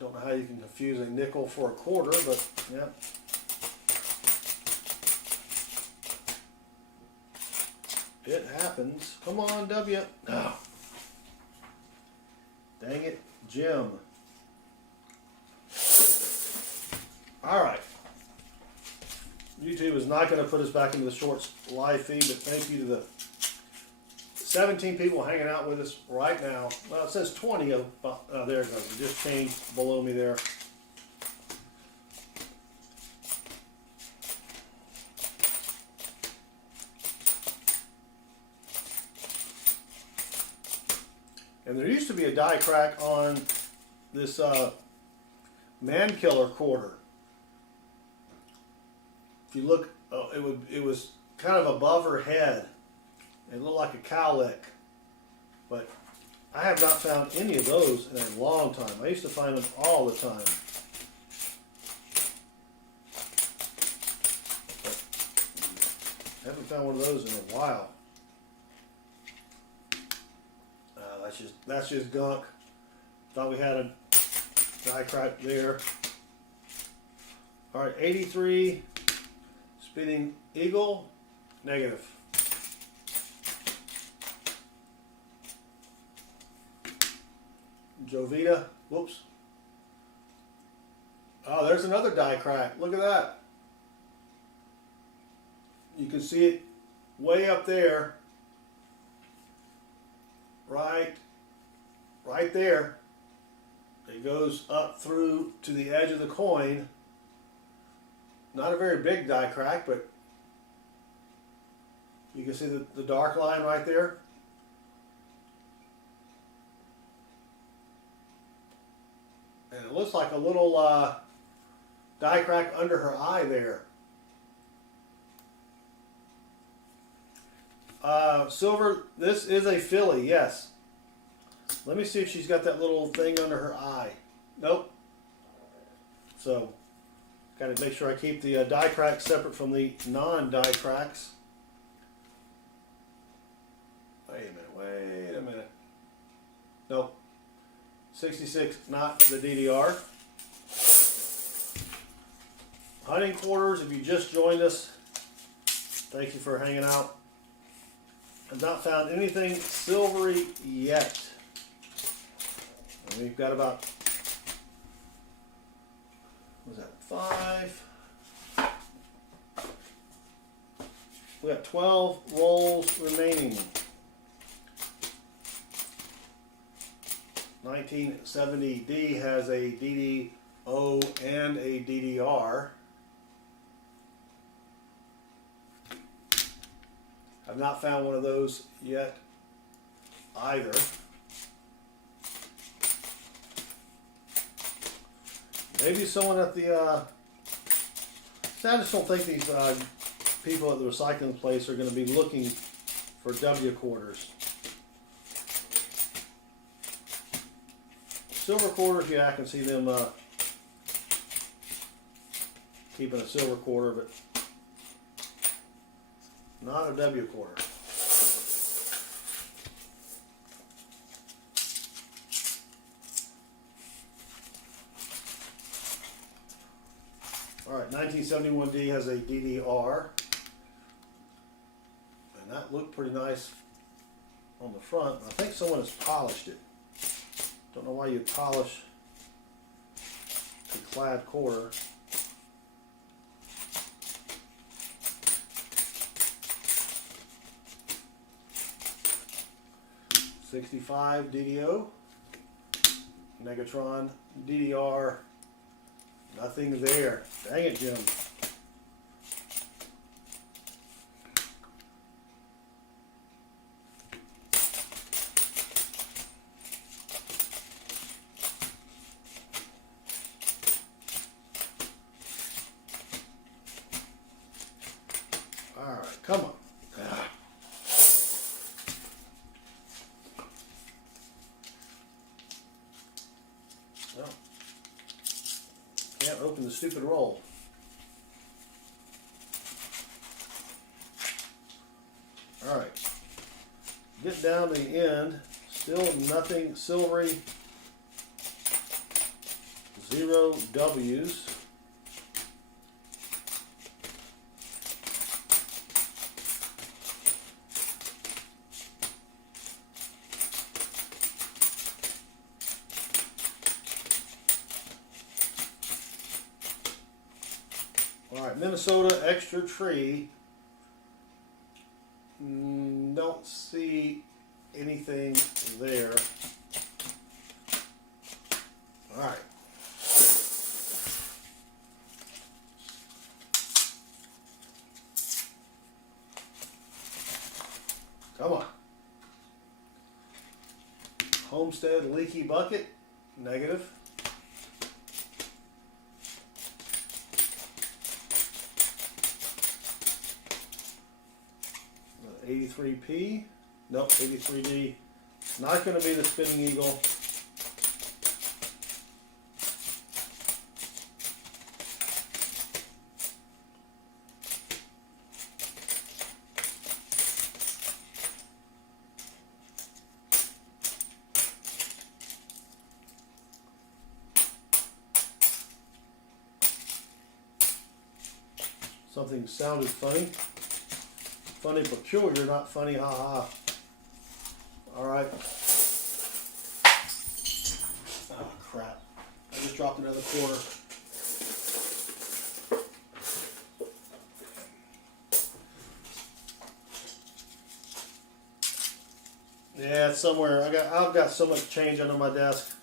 Don't know how you can confuse a nickel for a quarter, but yeah. It happens. Come on, W. No. Dang it, Jim. All right. YouTube is not going to put us back into the shorts live feed, but thank you to the 17 people hanging out with us right now. Well, it says 20 of, there it goes. It just changed below me there. And there used to be a die crack on this man killer quarter. If you look, it was kind of above her head. It looked like a cowlick. But I have not found any of those in a long time. I used to find them all the time. But I haven't found one of those in a while. That's just gunk. Thought we had a die crack there. All right, 83 spinning eagle, negative. Jovita. Whoops. Oh, there's another die crack. Look at that. You can see it way up there. Right there. It goes up through to the edge of the coin. Not a very big die crack, but you can see the dark line right there. And it looks like a little die crack under her eye there. Silver, this is a filly, yes. Let me see if she's got that little thing under her eye. Nope. So, got to make sure I keep the die cracks separate from the non-die cracks. Wait a minute. Nope. 66, not the DDR. Hunting quarters, if you just joined us, thank you for hanging out. I've not found anything silvery yet. And we've got about, what was that, 5? We got 12 rolls remaining. 1970D has a DDO and a DDR. I've not found one of those yet either. Maybe someone at the I just don't think these people at the recycling place are going to be looking for W quarters. Silver quarters, yeah, I can see them keeping a silver quarter, but not a W quarter. All right, 1971D has a DDR, and that looked pretty nice on the front. I think someone has polished it. Don't know why you polish the clad quarter. '65 DDO, Negatron DDR, nothing there. Dang it, Jim. Alright, come on. Well, can't open the stupid roll. Alright. Get down to the end. Still nothing silvery. 0 W's. Alright, Minnesota extra tree. Don't see anything there. Alright. Come on. Homestead leaky bucket, negative. 83P, nope, 83D, not going to be the spinning eagle. Something sounded funny. Funny peculiar, not funny haha. Alright. just dropped another quarter. Yeah, it's somewhere. I've got so much change under my desk.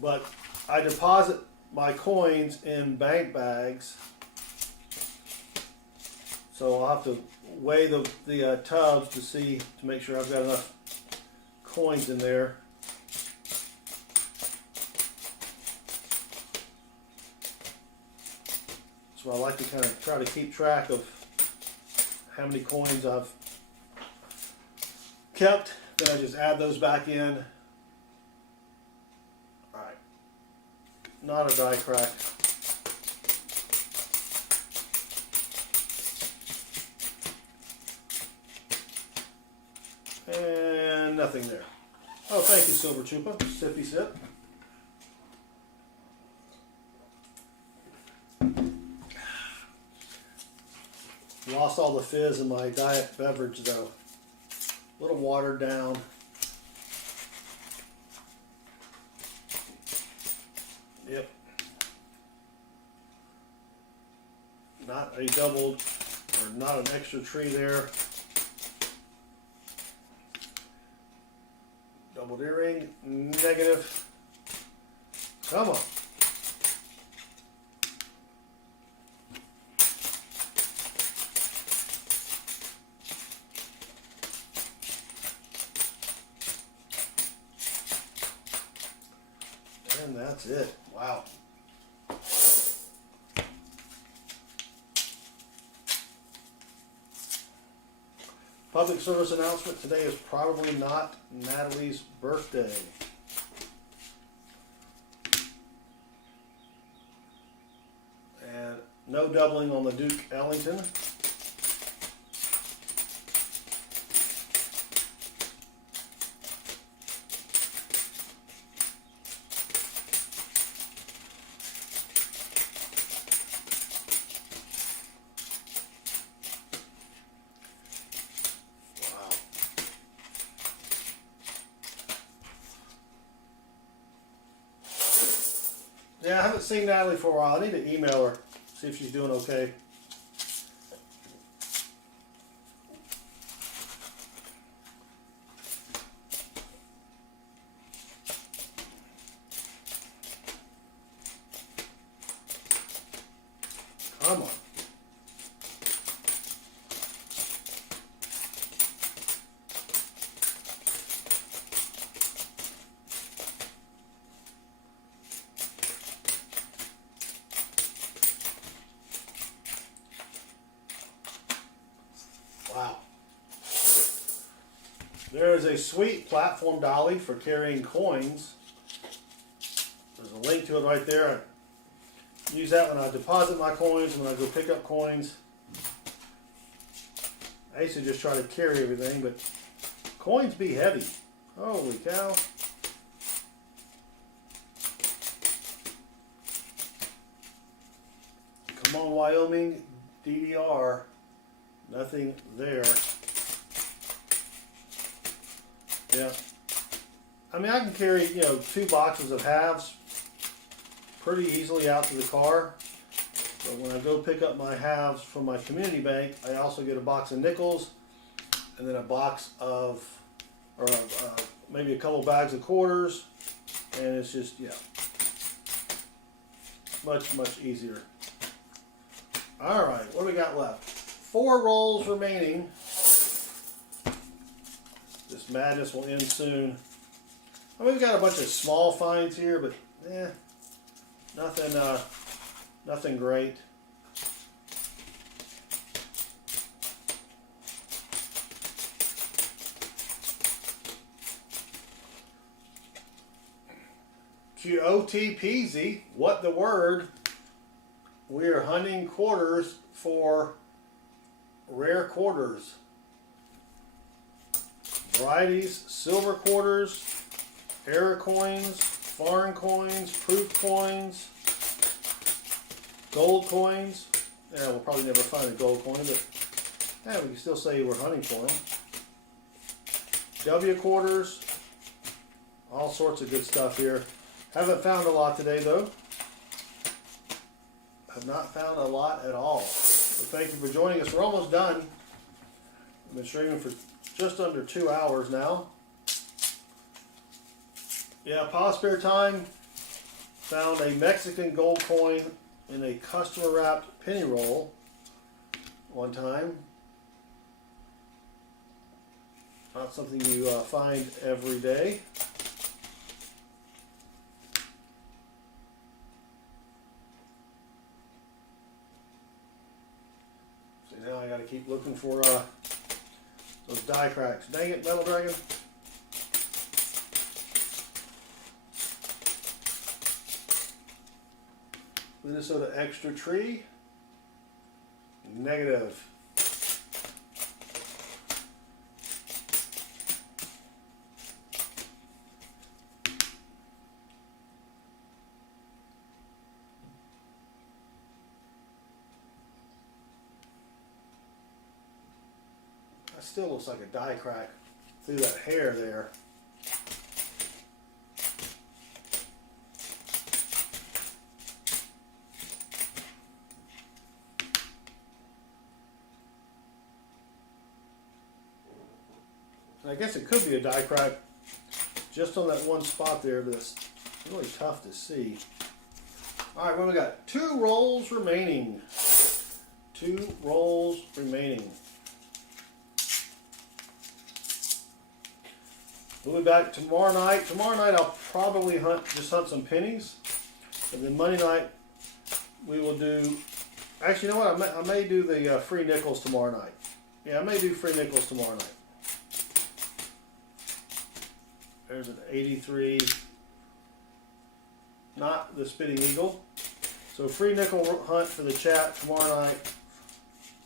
But I deposit my coins in bank bags. So I'll have to weigh the tubs to make sure I've got enough coins in there. So I like to kind of try to keep track of how many coins I've kept. Then I just add those back in. Alright. Not a die crack. And nothing there. Oh, thank you, Silver Chupa. Sippy sip. Lost all the fizz in my diet beverage though. A little watered down. Yep. Not a doubled or not an extra tree there. Doubled earring, negative. Come on. And that's it. Wow. Public service announcement. Today is probably not Natalie's birthday. And no doubling on the Duke Ellington. Yeah, I haven't seen Natalie for a while. I need to email her, see if she's doing okay. Come on. Wow. There is a sweet platform dolly for carrying coins. There's a link to it right there. I use that when I deposit my coins, when I go pick up coins. I used to just try to carry everything, but coins be heavy. Holy cow. Come on, Wyoming, DDR. Nothing there. Yeah. I mean, I can carry, 2 boxes of halves pretty easily out to the car. But when I go pick up my halves from my community bank, I also get a box of nickels and then a box of, maybe a couple bags of quarters. And it's just, much, much easier. All right, what do we got left? 4 rolls remaining. This madness will end soon. I mean, we've got a bunch of small finds here, but nothing great. OTPZ, what the word? We are hunting quarters for rare quarters. Varieties, silver quarters, rarecoins, foreign coins, proof coins, gold coins. Yeah, we'll probably never find a gold coin, but we can still say we're hunting for them. W quarters, All sorts of good stuff here. Haven't found a lot today though. Have not found a lot at all. So thank you for joining us. We're almost done. I've been streaming for just under 2 hours now. Yeah, pause spare time. Found a Mexican gold coin in a customer wrapped penny roll one time. Not something you find every day. See, now I gotta keep looking for those die cracks. Dang it, Metal Dragon. Minnesota extra tree. Negative. That still looks like a die crack through that hair there. I guess it could be a die crack just on that one spot there, but it's really tough to see. All right, what we got? 2 rolls remaining. 2 rolls remaining. We'll be back tomorrow night. Tomorrow night I'll probably just hunt some pennies. And then Monday night we will do, actually you know what, I may do the free nickels tomorrow night. Yeah, I may do free nickels tomorrow night. There's an 83, not the Spitting Eagle. So free nickel hunt for the chat tomorrow night.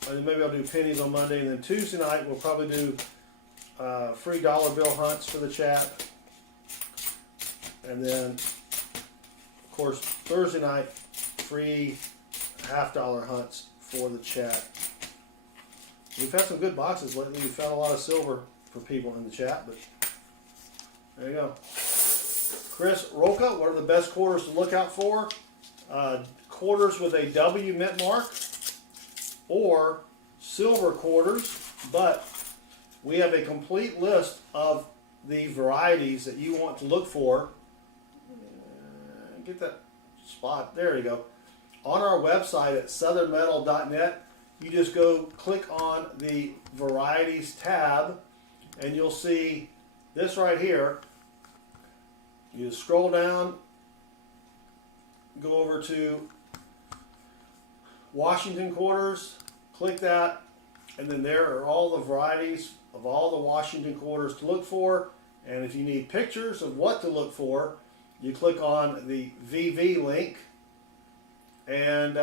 And then maybe I'll do pennies on Monday. And then Tuesday night we'll probably do free dollar bill hunts for the chat. And then, of course, Thursday night, free $50 hunts for the chat. We've had some good boxes lately. We found a lot of silver for people in the chat, but there you go. Chris Roca, what are the best quarters to look out for? Quarters with a W mint mark or silver quarters, but we have a complete list of the varieties that you want to look for. Get that spot, there you go. On our website at southernmetal.net, you just go click on the varieties tab and you'll see this right here. You just scroll down, go over to Washington quarters, click that, and then there are all the varieties of all the Washington quarters to look for. And if you need pictures of what to look for, you click on the VV link and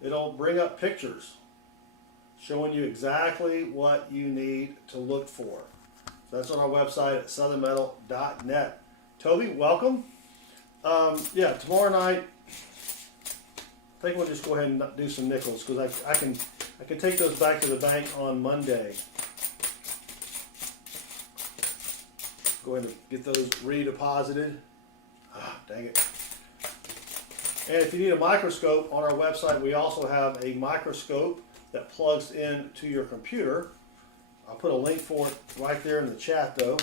it'll bring up pictures showing you exactly what you need to look for. So that's on our website at southernmetal.net. Toby, welcome. Yeah, tomorrow night, I think we'll just go ahead and do some nickels because I can take those back to the bank on Monday. Go ahead and get those redeposited. Ah, dang it. And if you need a microscope, on our website we also have a microscope that plugs into your computer. I'll put a link for it right there in the chat though.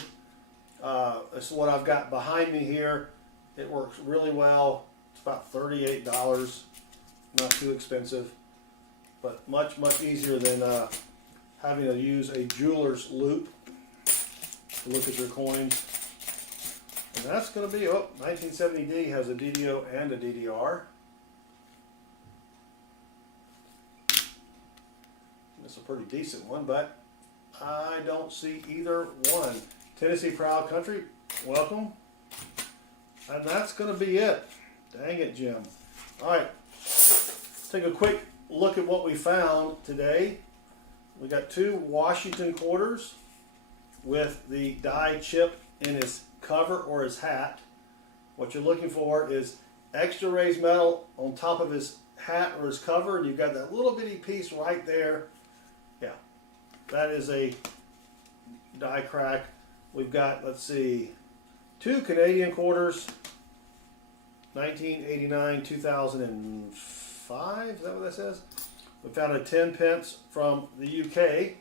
This is what I've got behind me here. It works really well. It's about $38. Not too expensive, but much easier than having to use a jeweler's loop to look at your coins. And that's going to be, 1970D has a DDO and a DDR. It's a pretty decent one, but I don't see either one. Tennessee Proud Country, welcome. And that's going to be it. Dang it, Jim. All right, take a quick look at what we found today. We got 2 Washington quarters with the die chip in his cover or his hat. What you're looking for is extra raised metal on top of his hat or his cover, and you've got that little bitty piece right there. Yeah, that is a die crack. We've got, let's see, 2 Canadian quarters, 1989, 2005, is that what that says? We found a 10 pence from the UK.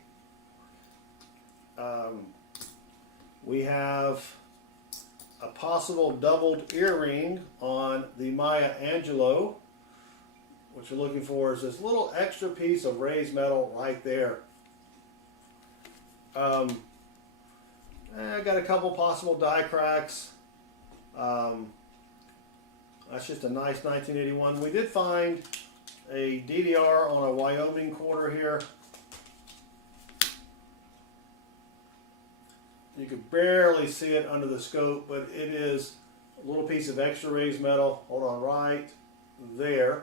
We have a possible doubled earring on the Maya Angelou. What you're looking for is this little extra piece of raised metal right there. I got a couple possible die cracks. That's just a nice 1981. We did find a DDR on a Wyoming quarter here. You could barely see it under the scope, but it is a little piece of extra raised metal. Hold on, right there.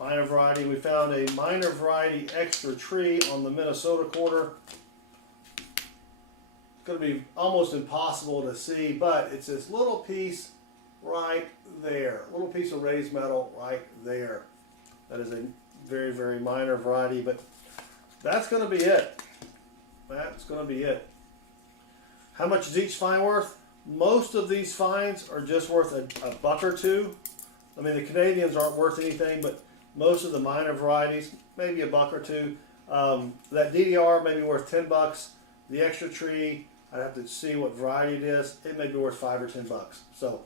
Minor variety. We found a minor variety extra tree on the Minnesota quarter. It's going to be almost impossible to see, but it's this little piece right there. A little piece of raised metal right there. That is a very, very minor variety, but that's going to be it. That's going to be it. How much is each find worth? Most of these finds are just worth a buck or two. I mean, the Canadians aren't worth anything, but most of the minor varieties, maybe a buck or two. That DDR may be worth 10 bucks. The extra tree, I'd have to see what variety it is. It may be worth 5 or 10 bucks. So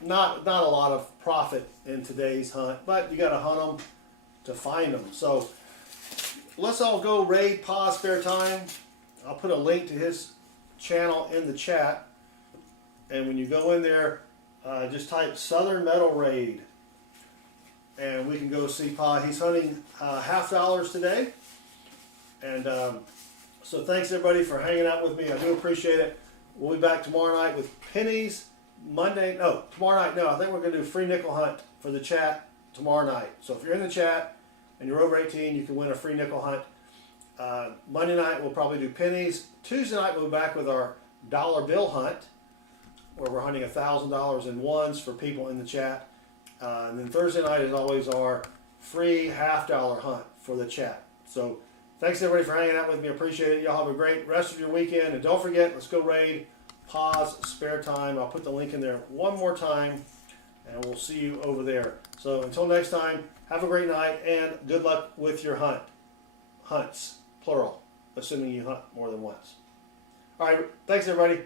not a lot of profit in today's hunt, but you got to hunt them to find them. So let's all go raid Pa's Spare Time. I'll put a link to his channel in the chat. And when you go in there, just type Southern Metal Raid. And we can go see Pa. He's hunting $half today. And so thanks everybody for hanging out with me. I do appreciate it. We'll be back tomorrow night with pennies. Tomorrow night, I think we're going to do a free nickel hunt for the chat tomorrow night. So if you're in the chat and you're over 18, you can win a free nickel hunt. Monday night, we'll probably do pennies. Tuesday night, we'll be back with our dollar bill hunt, where we're hunting $1,000 in ones for people in the chat. And then Thursday night is always our free $half hunt for the chat. So thanks everybody for hanging out with me. I appreciate it. Y'all have a great rest of your weekend. And don't forget, let's go raid Pa's Spare Time. I'll put the link in there one more time, and we'll see you over there. So until next time, have a great night, and good luck with your hunts, plural, assuming you hunt more than once. All right, thanks everybody.